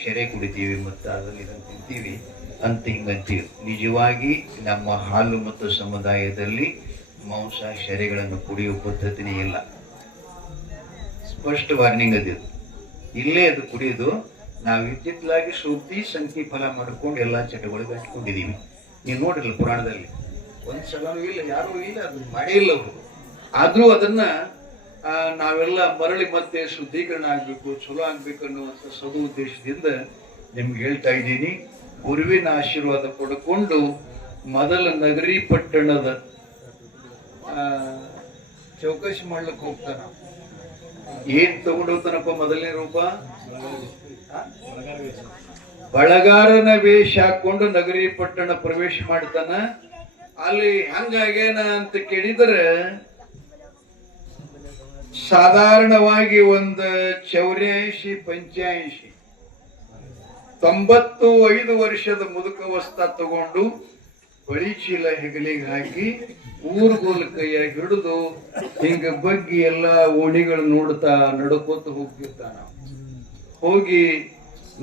ಶೆರೆ ಕುಡಿತೀವಿ ಮತ್ತು ಅದನ್ನು ಇದನ್ನು ತಿಂತೀವಿ ಅಂತ ಹಿಂಗಂತೀವಿ. ನಿಜವಾಗಿ ನಮ್ಮ ಹಾಲು ಮತ್ತು ಸಮುದಾಯದಲ್ಲಿ ಮಾಂಸ ಶೆರೆಗಳನ್ನು ಕುಡಿಯುವ ಪದ್ಧತಿನೇ ಇಲ್ಲ. ಸ್ಪಷ್ಟ ವಾರ್ನಿಂಗ್ ಅದಿದು. ಇಲ್ಲೇ ಅದು ಕುಡಿಯೋದು. ನಾವು ಇತ್ತಿತ್ತಲಾಗಿ ಶುದ್ಧಿ ಸಂಖ್ಯೆ ಫಲ ಮಾಡ್ಕೊಂಡು ಎಲ್ಲ ಚಟಗಳಿಗೆ ಹಚ್ಕೊಂಡಿದ್ದೀವಿ. ನೀವು ನೋಡಿರಲ್ಲ ಪುರಾಣದಲ್ಲಿ ಒಂದ್ಸಲನೂ ಇಲ್ಲ, ಯಾರೂ ಇಲ್ಲ, ಅದು ಮಾಡೇ ಇಲ್ಲ ಅವರು. ಆದ್ರೂ ಅದನ್ನ ನಾವೆಲ್ಲ ಮರಳಿ ಮತ್ತೆ ಶುದ್ಧೀಕರಣ ಆಗ್ಬೇಕು, ಚಲೋ ಆಗ್ಬೇಕು ಅನ್ನುವಂಥ ಸದು ಉದ್ದೇಶದಿಂದ ನಿಮ್ಗೆ ಹೇಳ್ತಾ ಇದ್ದೀನಿ. ಗುರುವಿನ ಆಶೀರ್ವಾದ ಪಡ್ಕೊಂಡು ಮೊದಲ ನಗರಿ ಪಟ್ಟಣದ ಚೌಕಾಶಿ ಮಾಡ್ಲಿಕ್ಕೆ ಹೋಗ್ತಾನ. ಏನ್ ತಗೊಂಡು ಹೋಗ್ತಾನಪ್ಪ? ಮೊದಲನೇ ರೂಪ ಬಳಗಾರನ ವೇಷ ಹಾಕೊಂಡು ನಗರಿ ಪಟ್ಟಣ ಪ್ರವೇಶ ಮಾಡ್ತಾನ. ಅಲ್ಲಿ ಹಂಗಾಗೇನ ಅಂತ ಕೇಳಿದ್ರೆ, ಸಾಧಾರಣವಾಗಿ ಒಂದು 84-85 95 ವರ್ಷದ ಮುದುಕವಸ್ಥ ತಗೊಂಡು ಬಳಿ ಚೀಲ ಹೆಗಲಿಗೆ ಹಾಕಿ ಊರ್ಗೋಲ್ ಕೈಯಾಗಿ ಹಿಡಿದು ಹಿಂಗ ಬಗ್ಗಿ ಎಲ್ಲಾ ಓಣಿಗಳು ನೋಡ್ತಾ ನಡ್ಕೋತ ಹೋಗ್ತಿರ್ತಾನ. ಹೋಗಿ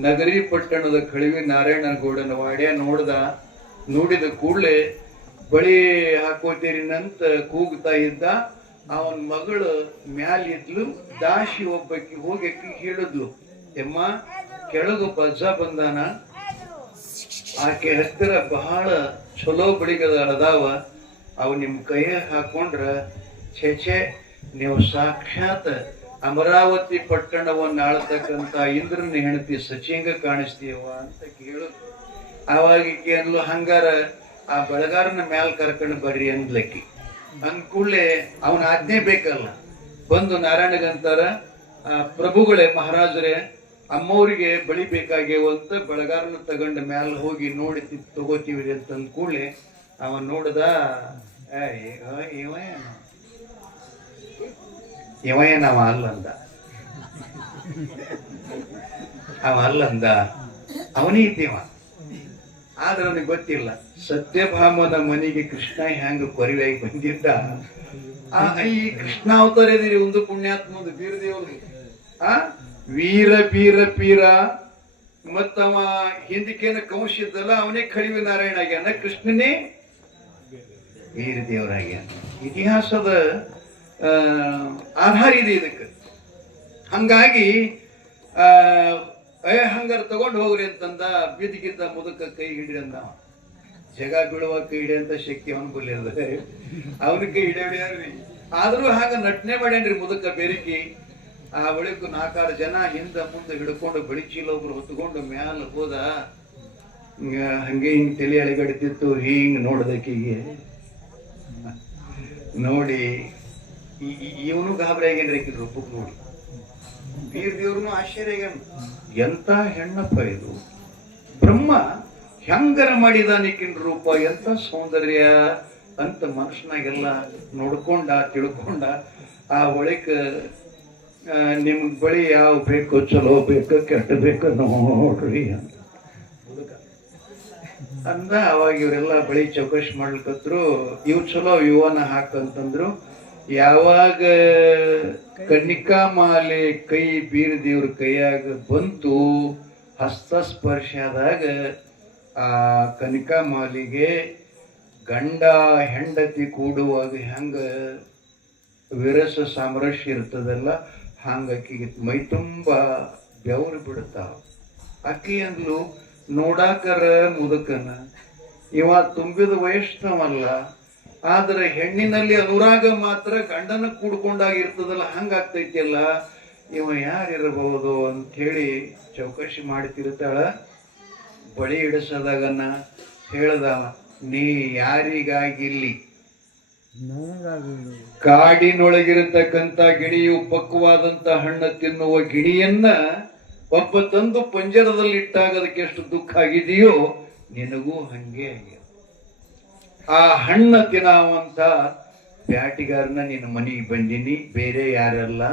ನಗರಿ ಪಟ್ಟಣದ ಕಳಿವಿ ನಾರಾಯಣಗೌಡನ ವಾಡ್ಯ ನೋಡಿದ ಕೂಡಲೇ ಬಳಿ ಹಾಕೋತೀರಿನಂತ ಕೂಗ್ತಾ ಇದ್ದ. ಅವನ ಮಗಳು ಮ್ಯಾಲಿದ್ಲು. ದಾಸಿ ಒಬ್ಬಕ್ಕೆ ಹೋಗಿ ಹೇಳಿದ್ಲು, ಎಮ್ಮ ಕೆಳಗ ಬಜ್ಜ ಬಂದಾನ, ಆಕೆ ಹತ್ತಿರ ಬಹಳ ಚಲೋ ಬಳಿಗದ ಅದಾವ, ಅವು ನಿಮ್ ಕೈಯ ಹಾಕೊಂಡ್ರ ಛೆ ನೀವು ಸಾಕ್ಷಾತ್ ಅಮರಾವತಿ ಪಟ್ಟಣವನ್ನ ಆಳ್ತಕ್ಕಂತ ಇಂದ್ರನ ಹೆಂಡತಿ ಸಚಿಂಗ ಕಾಣಿಸ್ತೀವ ಅಂತ ಕೇಳಿದ್ರು. ಆವಾಗಿಕ್ಕೆ ಅನ್ಲು, ಹಂಗಾರ ಆ ಬೆಳಗಾರನ ಮ್ಯಾಲ ಕರ್ಕೊಂಡು ಬರ್ರಿ ಅಂದ್ಲಕ್ಕಿ. ಅಂದ್ಕೂಡ್ಲೆ ಅವನ ಆಜ್ಞೆ ಬೇಕಲ್ಲ. ಬಂದು ನಾರಾಯಣಗಂತಾರ, ಪ್ರಭುಗಳೇ ಮಹಾರಾಜರೇ ಅಮ್ಮವ್ರಿಗೆ ಬಳಿ ಬೇಕಾಗ್ಯವ ಅಂತ ಬೆಳಗಾರನ ತಗೊಂಡ ಮ್ಯಾಲ ಹೋಗಿ ನೋಡಿ ತಗೋತೀವಿ ಅಂತ ಅಂದ್ಕೂಡ್ಲೆ ಅವ ನೋಡ್ದ, ಇವ ಅಲ್ಲಂದ, ಅವ ಅಲ್ಲಂದ, ಅವನೇ ಇದ್ದೀವ. ಆದ್ರೆ ಅವನಿಗೆ ಗೊತ್ತಿಲ್ಲ ಸತ್ಯಭಾಮನ ಮನೆಗೆ ಕೃಷ್ಣ ಹೆಂಗ ಕೊರಿವಾಗಿ ಬಂದಿದ್ದ. ಈ ಕೃಷ್ಣ ಅವತಾರದಿರಿ ಒಂದು ಪುಣ್ಯಾತ್ಮದ ಬೀರದೇವ್ರಿಗೆ ವೀರ ಬೀರ ಪೀರ ಮತ್ತವ ಹಿಂದಕ್ಕೇನ ಕಂಸಿದ್ದಲ್ಲ, ಅವನೇ ಕಳಿವಿ ನಾರಾಯಣ ಆಗ್ಯಾನ, ಕೃಷ್ಣನೇ ವೀರ ದೇವರಾಗ್ಯಾನ. ಇತಿಹಾಸದ ಆಧಾರ ಇದೆ ಇದಕ್ಕೆ. ಹಂಗಾಗಿ ಹಂಗಾರ ತಗೊಂಡು ಹೋಗ್ರಿ ಅಂತಂದ. ಬಿದ್ದಿಗಿದ್ದ ಮುದುಕ ಕೈ ಹಿಡ್ರಿ ಅಂದ. ಜಗ ಬೀಳುವ ಕೈ ಹಿಡಿಯಂತ ಶಕ್ತಿ ಅವನ್ ಬಲ್ಲಿರದ, ಅವನ ಕೈ ಹಿಡಿಯಾರ್ರಿ. ಆದ್ರೂ ಹಾಗ ನಟನೆ ಮಾಡ್ಯಾನ್ರಿ ಮುದುಕ ಬೆರಕಿ. ಆ ಬಳಿಕ 4-6 ಜನ ಹಿಂದ ಮುಂದೆ ಹಿಡ್ಕೊಂಡು ಬಳಿ ಚೀಲ ಒಬ್ರು ಹೊತ್ಕೊಂಡು ಮ್ಯಾಲ ಹೋದ. ಹಂಗೆ ಹಿಂಗ್ ತಲೆ ಅಳಿಗಡ್ತಿತ್ತು. ಹಿಂಗ್ ನೋಡ್ದಕ್ಕಿಗೆ ನೋಡಿ ಇವನು ಗಾಬರಿ ಆಗ್ಯಾನ್ರಿ. ರೂಪಕ್ ನೋಡಿ ವೀರ ದೇವ್ರನು ಆಶ್ಚರ್ಯ ಆಗ್ಯಾನ. ಎಂತ ಹೆಣ್ಣಪ್ಪ ಇದು, ಬ್ರಹ್ಮ ಹೆಂಗರ ಮಾಡಿದಾನಿಕಿನ ರೂಪ, ಎಂತ ಸೌಂದರ್ಯ ಅಂತ ಮನುಷ್ಯನಾಗೆಲ್ಲ ನೋಡ್ಕೊಂಡ ತಿಳ್ಕೊಂಡ. ಆ ಬಳಿಕ ನಿಮ್ಗೆ ಬಳಿ ಯಾವ ಬೇಕು, ಚಲೋ ಬೇಕು ಕೆಟ್ಟ ಬೇಕು ನೋಡ್ರಿ ಅಂತ ಅಂದ ಅವಾಗ ಇವರೆಲ್ಲ ಬಳಿ ಚೌಕಶ್ ಮಾಡ್ಲಿಕ್ಕತ್ರು. ಇವ್ ಚಲೋ ಇವನ ಹಾಕಂತಂದ್ರು. ಯಾವಾಗ ಕನ್ನಿಕಾ ಮಾಲೆ ಕೈ ಬೀರದೇವ್ರ ಕೈಯಾಗ ಬಂತು, ಹಸ್ತಸ್ಪರ್ಶ ಆದಾಗ ಆ ಕನ್ನಿಕಾ ಮಾಲಿಗೆ ಗಂಡ ಹೆಂಡತಿ ಕೂಡುವಾಗ ಹೆಂಗ ವಿರಸ ಸಾಮರಸ್ಯ ಇರ್ತದಲ್ಲ, ಹಂಗ ಆಕಿಗೆ ಮೈ ತುಂಬ ಬೆವರು ಬಿಡ್ತಾವ. ಆಕಿ ಅಂದ್ಲು, ನೋಡಾಕರ ಮುದುಕನ, ಇವ ತುಂಬಿದ ವಯಸ್ಸವಲ್ಲ, ಆದ್ರೆ ಹೆಣ್ಣಿನಲ್ಲಿ ಅನುರಾಗ ಮಾತ್ರ ಗಂಡನ ಕೂಡ್ಕೊಂಡಾಗ ಇರ್ತದಲ್ಲ, ಹಂಗಾಗ್ತೈತಿಯಲ್ಲ, ಇವ ಯಾರಿರಬಹುದು ಅಂತ ಹೇಳಿ ಚೌಕಶಿ ಮಾಡ್ತಿರ್ತಾಳ. ಬಳಿ ಇಡಿಸದಾಗನ ಹೇಳ್ದ, ನೀ ಯಾರಿಗಾಗಿಲ್ಲಿ ಕಾಡಿನೊಳಗಿರತಕ್ಕಂತ ಗಿಣಿಯು ಪಕ್ವವಾದಂತ ಹಣ್ಣು ತಿನ್ನುವ ಗಿಣಿಯನ್ನ ಒಬ್ಬ ತಂದು ಪಂಜರದಲ್ಲಿ ಇಟ್ಟಾಗ ಅದಕ್ಕೆ ಎಷ್ಟು ದುಃಖ ಆಗಿದೆಯೋ ನಿನಗೂ ಹಂಗೆ ಆಗಿದೆ. ಆ ಹಣ್ಣ ತಿನ್ನವಂತ ಬ್ಯಾಟಿಗಾರನ ನಿನ್ನ ಮನೆಗೆ ಬಂದಿನಿ, ಬೇರೆ ಯಾರಲ್ಲ,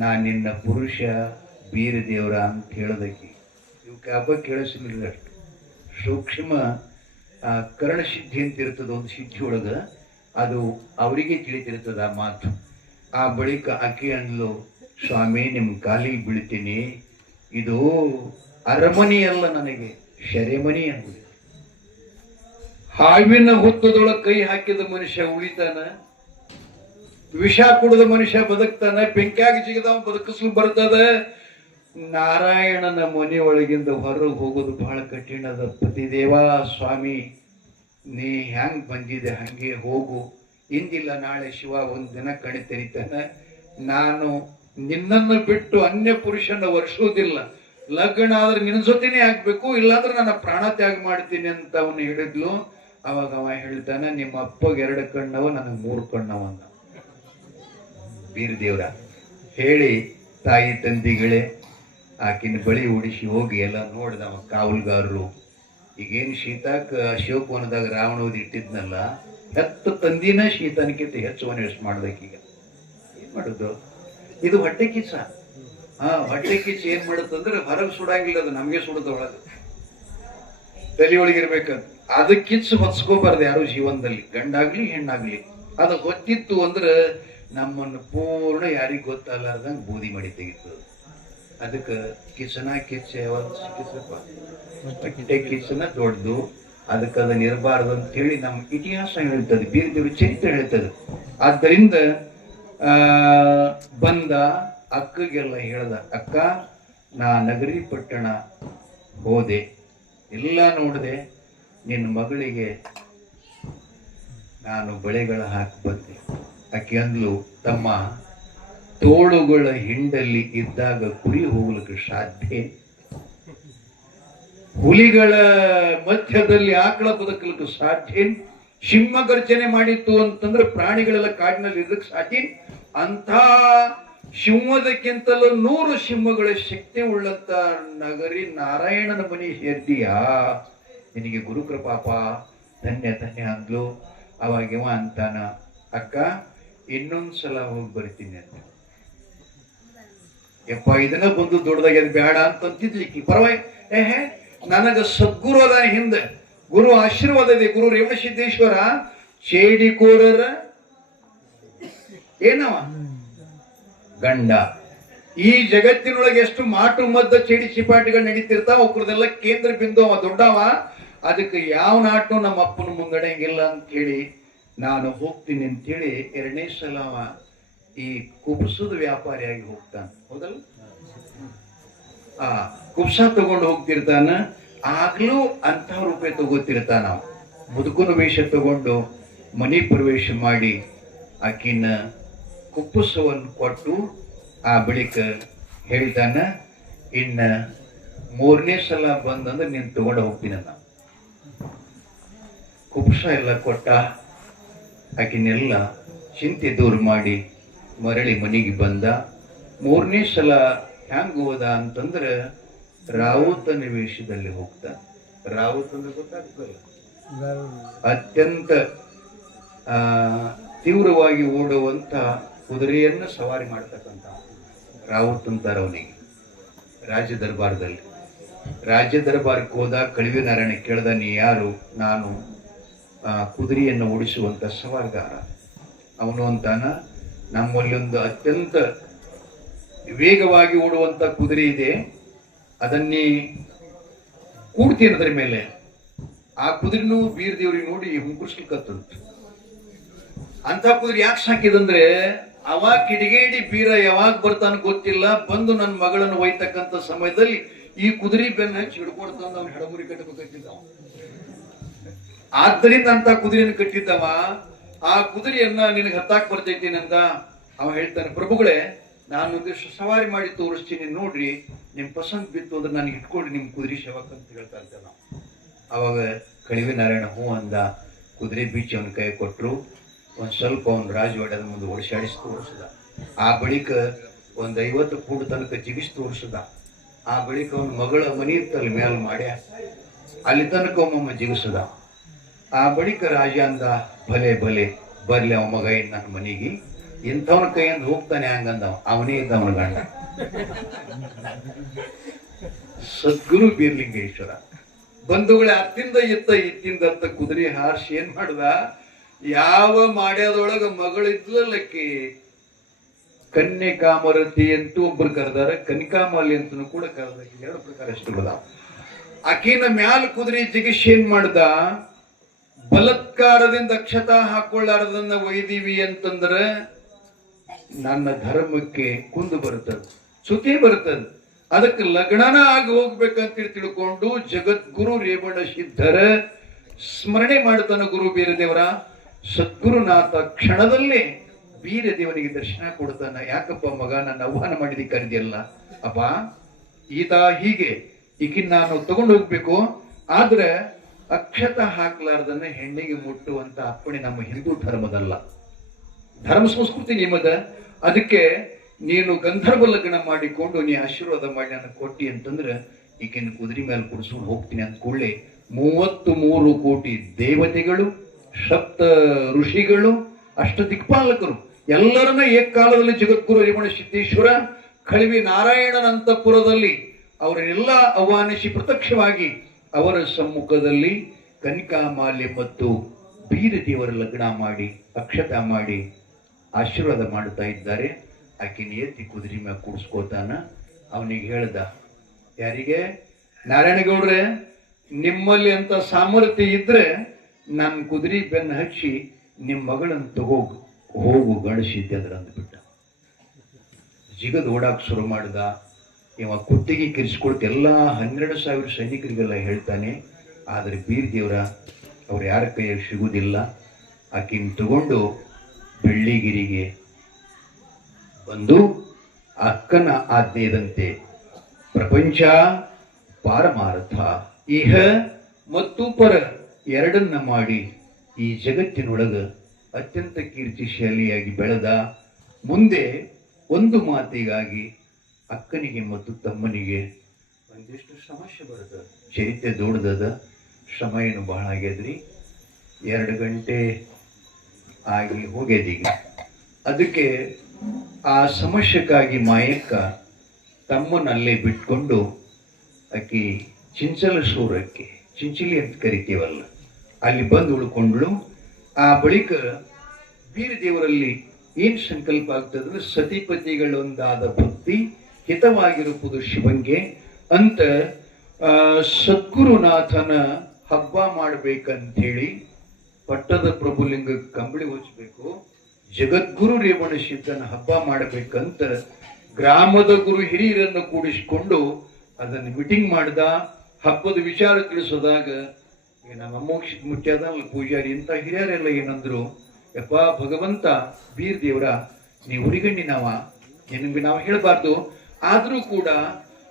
ನಾ ನಿನ್ನ ಪುರುಷ ಬೀರದೇವ್ರ ಅಂತ ಹೇಳದಕ್ಕೆ ಇವಕ್ಕೆ ಹಬ್ಬ ಕೇಳಿಸಲಿಲ್ಲ. ಅಷ್ಟು ಸೂಕ್ಷ್ಮ ಕರ್ಣಸಿದ್ಧಿ ಅಂತ ಇರ್ತದ ಒಂದು ಸಿದ್ಧಿ ಒಳಗ, ಅದು ಅವರಿಗೆ ತಿಳಿತಿರ್ತದ ಆ ಮಾತು. ಆ ಬಳಿಕ ಆಕೆ ಅಂದ್ಲು, ಸ್ವಾಮಿ ನಿಮ್ಮ ಕಾಲಿಗೆ ಬೀಳ್ತೀನಿ, ಇದು ಅರಮನೆಯಲ್ಲ, ನನಗೆ ಶೆರೆಮನಿ ಅಂದ್ಲು. ಹಾವಿನ ಹುತ್ತದೊಳಗೆ ಕೈ ಹಾಕಿದ ಮನುಷ್ಯ ಉಳಿತಾನ, ವಿಷ ಕುಡಿದ ಮನುಷ್ಯ ಬದುಕ್ತಾನ, ಬೆಂಕಿಯಾಗಿ ಸಿಗದವ ಬದುಕಿಸ್ಲು ಬರ್ತದ. ನಾರಾಯಣನ ಮನೆಯೊಳಗಿಂದ ಹೊರಗೆ ಹೋಗೋದು ಬಹಳ ಕಠಿಣದ. ಪತಿದೇವ ಸ್ವಾಮಿ, ನೀ ಹೆಂಗ್ ಬಂದಿದೆ ಹಂಗೆ ಹೋಗು, ಇಂದಿಲ್ಲ ನಾಳೆ ಶಿವ ಒಂದ್ ದಿನ ಕಣಿ ತೆರಿತಾನ, ನಾನು ನಿನ್ನನ್ನು ಬಿಟ್ಟು ಅನ್ಯ ಪುರುಷನ ವರ್ಷುವುದಿಲ್ಲ, ಲಗ್ನ ಆದ್ರೆ ನಿನ್ನ ಜೊತೆನೇ ಆಗ್ಬೇಕು, ಇಲ್ಲಾಂದ್ರೆ ನನ್ನ ಪ್ರಾಣ ತ್ಯಾಗ ಮಾಡ್ತೀನಿ ಅಂತ ಅವನು ಹೇಳಿದ್ಲು. ಅವಾಗ ಅವ ಹೇಳ್ತಾನ, ನಿಮ್ಮ ಅಪ್ಪಗೆ 2 ಕಣ್ಣವ, ನನಗೆ 3 ಕಣ್ಣವ ಅಂದ ಬೀರದೇವ್ರ. ಹೇಳಿ ತಾಯಿ ತಂದಿಗಳೇ ಆಕಿನ ಬಳಿ ಉಡಿಸಿ ಹೋಗಿ ಎಲ್ಲ ನೋಡಿದವ ಕಾವಲ್ಗಾರರು. ಈಗೇನು ಶೀತಾಕ ಅಶೋಕವನದಾಗ ರಾವಣೋದು ಇಟ್ಟಿದ್ನಲ್ಲ, ಹೆತ್ತ ತಂದಿನ ಶೀತನಕ್ಕಿಂತ ಹೆಚ್ಚುವನ್ನ ಎಷ್ಟು ಮಾಡ್ಬೇಕೀಗ. ಏನ್ ಮಾಡುದು, ಇದು ಹೊಟ್ಟೆ ಕಿಚ್ಚ. ಹೊಟ್ಟೆ ಕಿಚ್ಚ ಏನ್ ಮಾಡುತ್ತಂದ್ರೆ ಹೊರಗೆ ಸುಡಂಗಿಲ್ಲ, ಅದು ನಮ್ಗೆ ಸುಡುತ್ತ ಒಳಗೆ, ತಲೆಯೊಳಗಿರ್ಬೇಕಂತ. ಅದಕ್ಕಿಚ್ಚು ಹೊತ್ಸ್ಕೋಬಾರ್ದು ಯಾರು ಜೀವನದಲ್ಲಿ, ಗಂಡಾಗ್ಲಿ ಹೆಣ್ಣಾಗ್ಲಿ. ಅದು ಗೊತ್ತಿತ್ತು ಅಂದ್ರೆ ನಮ್ಮನ್ನು ಪೂರ್ಣ ಯಾರಿಗ್ ಗೊತ್ತಲ್ಲಾರ್ದಂಗೆ ಬೂದಿ ಮಾಡಿ ತೆಗಿತು. ಅದಕ್ಕೆ ಕಿಚ್ಚನ ಕಿಚ್ಚ ಹೊಟ್ಟೆ ಕಿಚ್ಚನ ದೊಡ್ಡದು, ಅದಕ್ಕೆ ಅದನ್ನ ಇರಬಾರ್ದು ಅಂತ ಹೇಳಿ ನಮ್ಮ ಇತಿಹಾಸ ಹೇಳ್ತದೆ, ಬೀರದೇವ್ರ ಚರಿತ್ರೆ ಹೇಳ್ತದೆ. ಆದ್ದರಿಂದ ಬಂದ ಅಕ್ಕಗೆಲ್ಲ ಹೇಳ್ದ, ಅಕ್ಕ ನಾ ನಗರಿ ಪಟ್ಟಣ ಹೋದೆ, ಎಲ್ಲ ನೋಡಿದೆ, ನಿನ್ನ ಮಗಳಿಗೆ ನಾನು ಬಳೆಗಳ ಹಾಕಿ ಬಂದೆ. ಆಕೆ ಅಂದ್ಲು, ತಮ್ಮ ತೋಳುಗಳ ಹಿಂಡಲ್ಲಿ ಇದ್ದಾಗ ಕುರಿ ಹೋಗ್ಲಿಕ್ಕೆ ಸಾಧ್ಯ, ಹುಲಿಗಳ ಮಧ್ಯದಲ್ಲಿ ಆಕಳ ಬದುಕಲಿಕ್ಕೆ ಸಾಧ್ಯ, ಸಿಂಹ ಗರ್ಜನೆ ಮಾಡಿತ್ತು ಅಂತಂದ್ರೆ ಪ್ರಾಣಿಗಳೆಲ್ಲ ಕಾಡಿನಲ್ಲಿ ಇರ್ಲಿಕ್ಕೆ ಸಾಧ್ಯ. ಅಂತ ಸಿಂಹದಕ್ಕಿಂತಲೂ 100 ಸಿಂಹಗಳ ಶಕ್ತಿ ಉಳ್ಳಂತ ನಗರಿ ನಾರಾಯಣನ ಮನೆ ಸೇರ್ತೀಯಾ, ನಿನಗೆ ಗುರುಕೃಪಾಪ, ಧನ್ಯ ಧನ್ಯ ಅಂದ್ಲು. ಅವಾಗ ಅಂತಾನ, ಅಕ್ಕ ಇನ್ನೊಂದ್ಸಲ ಹೋಗಿ ಬರ್ತೀನಿ ಅಂತ. ಯಪ್ಪ ಇದನ್ನ ಬಂದು ದೊಡ್ಡದಾಗಿ ಅದು ಬೇಡ ಅಂತಂತಿದ್ಲಿಕ್ಕಿ ಪರವಾಗಿ, ನನಗ ಸದ್ಗುರು ಅದ ಹಿಂದೆ, ಗುರು ಆಶೀರ್ವಾದ ಇದೆ. ಗುರು ರೇವಣಸಿದ್ದೇಶ್ವರ ಚೇಡಿಕೋರರ ಏನವ ಗಂಡ. ಈ ಜಗತ್ತಿನೊಳಗೆ ಎಷ್ಟು ಮಾಟು ಮದ್ದ ಚೇಡಿ ಚಿಪಾಟಿಗಳು ನಡೀತಿರ್ತಾವ, ಅವ್ರದೆಲ್ಲ ಕೇಂದ್ರ ಬಿಂದು ಅವ ದೊಡ್ಡವ. ಅದಕ್ಕೆ ಯಾವ ನಾಟು ನಮ್ಮ ಅಪ್ಪನ ಮುಂಗಡೆಯಂಗಿಲ್ಲ ಅಂತ ಹೇಳಿ ನಾನು ಹೋಗ್ತೀನಿ ಅಂತೇಳಿ 2ನೇ ಸಲ ಅವ ಈ ಕುಬ್ಸದ ವ್ಯಾಪಾರಿಯಾಗಿ ಹೋಗ್ತಾನ. ಹೌದಲ್ಲ, ಕುಬ್ಸ ತಗೊಂಡು ಹೋಗ್ತಿರ್ತಾನ. ಆಗ್ಲೂ ಅಂತ ರೂಪಾಯಿ ತಗೋತಿರ್ತಾನ. ಮುದುಕನ ವೇಷ ತಗೊಂಡು ಮನೆ ಪ್ರವೇಶ ಮಾಡಿ ಆಕಿನ ಕುಪ್ಪಸವನ್ನು ಕೊಟ್ಟು ಆ ಬಳಿಕ ಹೇಳ್ತಾನ, ಇನ್ನ 3ನೇ ಸಲ ಬಂದಂದ್ರೆ ನೀನು ತಗೊಂಡು ಹೋಗ್ತೀನಿ. ಕುಪ್ಸ ಎಲ್ಲ ಕೊಟ್ಟ, ಆಕಿನೆಲ್ಲ ಚಿಂತೆ ದೂರ ಮಾಡಿ ಮರಳಿ ಮನೆಗೆ ಬಂದ. 3ನೇ ಸಲ ಹ್ಯಾಂಗ ಹೋದ ಅಂತಂದ್ರೆ ರಾವುತನ ವೇಷದಲ್ಲಿ ಹೋಗ್ತಾ. ರಾವುತ ಅಂದ್ರೆ ಗೊತ್ತಾಗ್ತಲ್ಲ, ಅತ್ಯಂತ ತೀವ್ರವಾಗಿ ಓಡುವಂತ ಕುದುರೆಯನ್ನು ಸವಾರಿ ಮಾಡ್ತಕ್ಕಂಥ ರಾವುತ್ ಅಂತಾರೆ ಅವನಿಗೆ ರಾಜ ದರ್ಬಾರದಲ್ಲಿ. ರಾಜ್ಯ ದರ್ಬಾರಕ್ಕೆ ಹೋದ. ಕಳಿವಿ ನಾರಾಯಣ ಕೇಳ್ದ, ನೀ ಯಾರು? ನಾನು ಕುದುರೆಯನ್ನು ಓಡಿಸುವಂತ ಸವಾಲ್ಗಾರ. ಅವನು ಅಂತಾನ, ನಮ್ಮಲ್ಲಿ ಒಂದು ಅತ್ಯಂತ ವೇಗವಾಗಿ ಓಡುವಂತ ಕುದುರೆ ಇದೆ, ಅದನ್ನೇ ಕೂಡ್ತೀನಿ ಅದರ ಮೇಲೆ. ಆ ಕುದುರೆನೂ ಬೀರ್ ದೇವ್ರಿಗೆ ನೋಡಿ ಹುಂಕುರ್ಸ್ಲಿಕ್ಕತ್ತಂತ. ಅಂತ ಕುದುರೆ ಯಾಕೆ ಸಾಕಿದಂದ್ರೆ, ಅವಾಗ ಕಿಡಿಗೇಡಿ ಬೀರ ಯಾವಾಗ ಬರ್ತಾನ ಗೊತ್ತಿಲ್ಲ, ಬಂದು ನನ್ನ ಮಗಳನ್ನು ಒಯ್ತಕ್ಕಂಥ ಸಮಯದಲ್ಲಿ ಈ ಕುದುರೆ ಬೆನ್ನ ಹಚ್ಚಿ ಹಿಡ್ಕೊಡ್ತಾನ, ಅವ್ನು ಹೆಡಮುರಿ ಕಟ್ಟಬೇಕಾಗಿದ್ದವ. ಆದ್ದರಿಂದ ಅಂತ ಕುದುರೆಯನ್ನು ಕಟ್ಟಿದ್ದವ. ಆ ಕುದುರೆಯನ್ನ ನಿನಗೆ ಹತ್ತಾಕ್ ಬರ್ತೈತೀನಂದ. ಅವ ಹೇಳ್ತಾನೆ, ಪ್ರಭುಗಳೇ, ನಾನು ಒಂದಿಷ್ಟು ಸವಾರಿ ಮಾಡಿ ತೋರಿಸ್ತೀನಿ, ನೋಡ್ರಿ, ನಿಮ್ ಪಸಂದ್ ಬಿತ್ತು ಅಂದ್ರೆ ನನಗೆ ಇಟ್ಕೊಂಡು ನಿಮ್ ಕುದುರೆ ಶವಕ್ ಅಂತ ಹೇಳ್ತಾ ಇರ್ತೇವೆ ನಾವು. ಅವಾಗ ಕಳಿವಿ ನಾರಾಯಣ ಹೂ ಅಂದ. ಕುದುರೆ ಬೀಚಿ ಅವನ ಕೈ ಕೊಟ್ರು. ಒಂದ್ ಸ್ವಲ್ಪ ಅವನು ರಾಜವಾಡದ ಮುಂದೆ ಓಡಿಸಾಡಿಸಿ ತೋರಿಸಿದ. ಆ ಬಳಿಕ ಒಂದ್ 50 ಫೂಟ್ ತನಕ ಜಿಗಿಸಿ ತೋರಿಸಿದ. ಆ ಬಳಿಕ ಅವನ ಮಗಳ ಮನಿ ಇತ್ತಲ್ಲಿ ಮ್ಯಾಲ ಮಾಡ್ಯ, ಅಲ್ಲಿ ತನಕ ಒಮ್ಮೊಮ್ಮ ಜಿಗಿಸದ. ಆ ಬಳಿಕ ರಾಜ ಅಂದ, ಭಲೆ ಭಲೆ ಬರ್ಲಿ ಅವ ಮಗ ಇನ್ ನನ್ನ ಮನೆಗೆ, ಇಂಥವನ ಕೈಯಿಂದ ಹೋಗ್ತಾನೆ ಹಂಗಂದವ. ಅವನೇ ಇದ್ದ ಅವನ ಗಂಡ ಸದ್ಗುರು ಬೀರ್ಲಿಂಗೇಶ್ವರ. ಬಂಧುಗಳೇ, ಅತ್ತಿಂದ ಇತ್ತಿಂದ ಕುದುರೆ ಹಾರಿಸಿ ಏನ್ ಮಾಡ್ದ, ಯಾವ ಮಾಡ್ಯದೊಳಗ ಮಗಳಿದ್ಲಲ್ಲಕ್ಕಿ ಕನ್ಯಕಾಮರತಿ ಅಂತೂ ಒಬ್ರು ಕರೆದಾರ, ಕನಿಕಾಮಾಲಿ ಅಂತನೂ ಕೂಡ ಕರೆದ. 2 ಪ್ರಕಾರ ಎಷ್ಟು ಬದಾವ. ಆಕಿನ ಮ್ಯಾಲ ಕುದುರೆ ಜಿಗಿಶ್ ಏನ್ ಮಾಡ್ದ, ಬಲತ್ಕಾರದಿಂದ ಅಕ್ಷತಾ ಹಾಕೊಳ್ಳಾರದನ್ನ ಒಯ್ದೀವಿ ಅಂತಂದ್ರ ನನ್ನ ಧರ್ಮಕ್ಕೆ ಕುಂದು ಬರ್ತದ, ಚ್ಯುತಿ ಬರ್ತದ. ಅದಕ್ಕೆ ಲಗ್ನನ ಆಗಿ ಹೋಗ್ಬೇಕಂತ ತಿಳ್ಕೊಂಡು ಜಗದ್ಗುರು ರೇವಣ ಸಿದ್ಧರ ಸ್ಮರಣೆ ಮಾಡ್ತಾನ ಗುರು ಬೀರದೇವರ. ಸದ್ಗುರುನಾಥ ಕ್ಷಣದಲ್ಲೇ ಬೀರದೇವನಿಗೆ ದರ್ಶನ ಕೊಡ್ತಾನ. ಯಾಕಪ್ಪ ಮಗ, ನನ್ನ ಆಹ್ವಾನ ಮಾಡಿದ ಕರೆದಿಯಲ್ಲ ಅಪ್ಪ, ಈತ ಹೀಗೆ ಈಗಿನ ನಾನು ತಗೊಂಡು ಹೋಗ್ಬೇಕು, ಆದ್ರೆ ಅಕ್ಷತ ಹಾಕ್ಲಾರ್ದನ್ನ ಹೆಣ್ಣಿಗೆ ಮುಟ್ಟುವಂತ ಅಪ್ಪಣೆ ನಮ್ಮ ಹಿಂದೂ ಧರ್ಮದಲ್ಲ, ಧರ್ಮ ಸಂಸ್ಕೃತಿ ನಿಮ್ಮದ. ಅದಕ್ಕೆ ನೀನು ಗಂಧರ್ವ ಲಗ್ನ ಮಾಡಿಕೊಂಡು ನೀ ಆಶೀರ್ವಾದ ಮಾಡಿ ನಾನು ಕೊಟ್ಟಿ ಅಂತಂದ್ರೆ ಈಗಿನ ಕುದುರೆ ಮೇಲೆ ಕುಡಿಸ್ಕೊಂಡು ಹೋಗ್ತೀನಿ ಅಂತ ಕೂಡಲೇ 33 ಕೋಟಿ ದೇವತೆಗಳು, ಸಪ್ತ ಋಷಿಗಳು, ಅಷ್ಟ ದಿಕ್ಪಾಲಕರು ಎಲ್ಲರನ್ನ ಏಕಕಾಲದಲ್ಲಿ ಜಗದ್ಗುರು ರೇವಣ ಸಿದ್ದೇಶ್ವರ ಕಳಿವಿ ನಾರಾಯಣನ ಅಂತಃಪುರದಲ್ಲಿ ಅವರನ್ನೆಲ್ಲ ಆಹ್ವಾನಿಸಿ ಪ್ರತ್ಯಕ್ಷವಾಗಿ ಅವರ ಸಮ್ಮುಖದಲ್ಲಿ ಕನಿಕಾಮಾಲ್ಯ ಮತ್ತು ಬೀರದೇವರ ಲಗ್ನ ಮಾಡಿ ಅಕ್ಷತ ಮಾಡಿ ಆಶೀರ್ವಾದ ಮಾಡ್ತಾ ಇದ್ದಾರೆ. ಆಕಿನ ಎತ್ತಿ ಕುದುರೆ ಮ್ಯಾಗ ಕೂಡಿಸ್ಕೋತಾನ. ಅವನಿಗೆ ಹೇಳ್ದ, ಯಾರಿಗೆ? ನಾರಾಯಣಗೌಡ್ರೆ, ನಿಮ್ಮಲ್ಲಿ ಅಂತ ಸಾಮರ್ಥ್ಯ ಇದ್ರೆ ನನ್ನ ಕುದುರೆ ಬೆನ್ನ ಹಚ್ಚಿ ನಿಮ್ಮ ಮಗಳನ್ನ ಹೋಗು ಗಣಸಿದ್ದೆ ಅದ್ರ ಅಂದ್ಬಿಟ್ಟ. ಜಿಗದ್ ಓಡಾಕ್ ಶುರು ಮಾಡ್ದ. ಇವ ಕುತ್ತಿಗೆ ಕಿರಿಸ್ಕೊಳ್ತ ಎಲ್ಲ 12,000 ಸೈನಿಕರಿಗೆಲ್ಲ ಹೇಳ್ತಾನೆ. ಆದ್ರೆ ಬೀರ್ ದೇವ್ರ ಅವ್ರು ಯಾರ ಕೈಯಾಗ ಸಿಗುವುದಿಲ್ಲ. ಆಕಿನ ತಗೊಂಡು ಬೆಳ್ಳಿಗಿರಿಗೆ ಬಂದು ಅಕ್ಕನ ಆಜ್ಞೆಯಂತೆ ಪ್ರಪಂಚ ಪಾರಮಾರ್ಥ ಇಹ ಮತ್ತು ಪರ ಎರಡನ್ನ ಮಾಡಿ ಈ ಜಗತ್ತಿನೊಳಗ ಅತ್ಯಂತ ಕೀರ್ತಿಶಾಲಿಯಾಗಿ ಬೆಳೆದ. ಮುಂದೆ ಒಂದು ಮಾತಿಗಾಗಿ ಅಕ್ಕನಿಗೆ ಮತ್ತು ತಮ್ಮನಿಗೆ ಒಂದಿಷ್ಟು ಸಮಸ್ಯೆ ಬರ್ತದ. ಚರಿತ್ರೆ ದೊಡ್ಡದ, ಶ್ರಮ ಏನು ಬಹಳ ಆಗ್ಯದ್ರಿ. 2 ಗಂಟೆ ಆಗಿ ಹೋಗ್ಯದೀಗ. ಅದಕ್ಕೆ ಆ ಸಮಸ್ಯೆಗಾಗಿ ಮಾಯಕ್ಕ ತಮ್ಮನಲ್ಲೇ ಬಿಟ್ಕೊಂಡು ಆಕಿ ಚಿಂಚಲ ಸೂರಕ್ಕೆ, ಚಿಂಚಲಿ ಅಂತ ಕರಿತೀವಲ್ಲ, ಅಲ್ಲಿ ಬಂದು ಉಳ್ಕೊಂಡ್ಳು. ಆ ಬಳಿಕ ಬೀರದೇವರಲ್ಲಿ ಏನ್ ಸಂಕಲ್ಪ ಆಗ್ತದಂದ್ರೆ ಸತಿಪತಿಗಳೊಂದಾದ ಭಕ್ತಿ ಹಿತವಾಗಿರುವುದು ಶಿವಂಗೆ ಅಂತ ಸದ್ಗುರುನಾಥನ ಹಬ್ಬ ಮಾಡ್ಬೇಕಂತೇಳಿ ಪಟ್ಟದ ಪ್ರಭುಲಿಂಗ ಕಂಬಳಿ ಹೊಚ್ಚಬೇಕು, ಜಗದ್ಗುರು ರೇವಣ ಸಿದ್ಧನ ಹಬ್ಬ ಮಾಡ್ಬೇಕಂತ ಗ್ರಾಮದ ಗುರು ಹಿರಿಯರನ್ನು ಕೂಡಿಸಿಕೊಂಡು ಅದನ್ನು ಮೀಟಿಂಗ್ ಮಾಡ್ದ. ಹಬ್ಬದ ವಿಚಾರ ತಿಳಿಸೋದಾಗ ನಮ್ಮ ಅಮೋಕ್ಷ ಮುಖ್ಯದ ಪೂಜಾರಿ ಇಂಥ ಹಿರಿಯರೆಲ್ಲ ಏನಂದ್ರು, ಯಪ್ಪ ಭಗವಂತ ಬೀರ್ ದೇವ್ರ ನೀವು ಹುರಿಗಣ್ಣಿನವ, ನಿನಗೆ ನಾವು ಹೇಳಬಾರ್ದು, ಆದ್ರೂ ಕೂಡ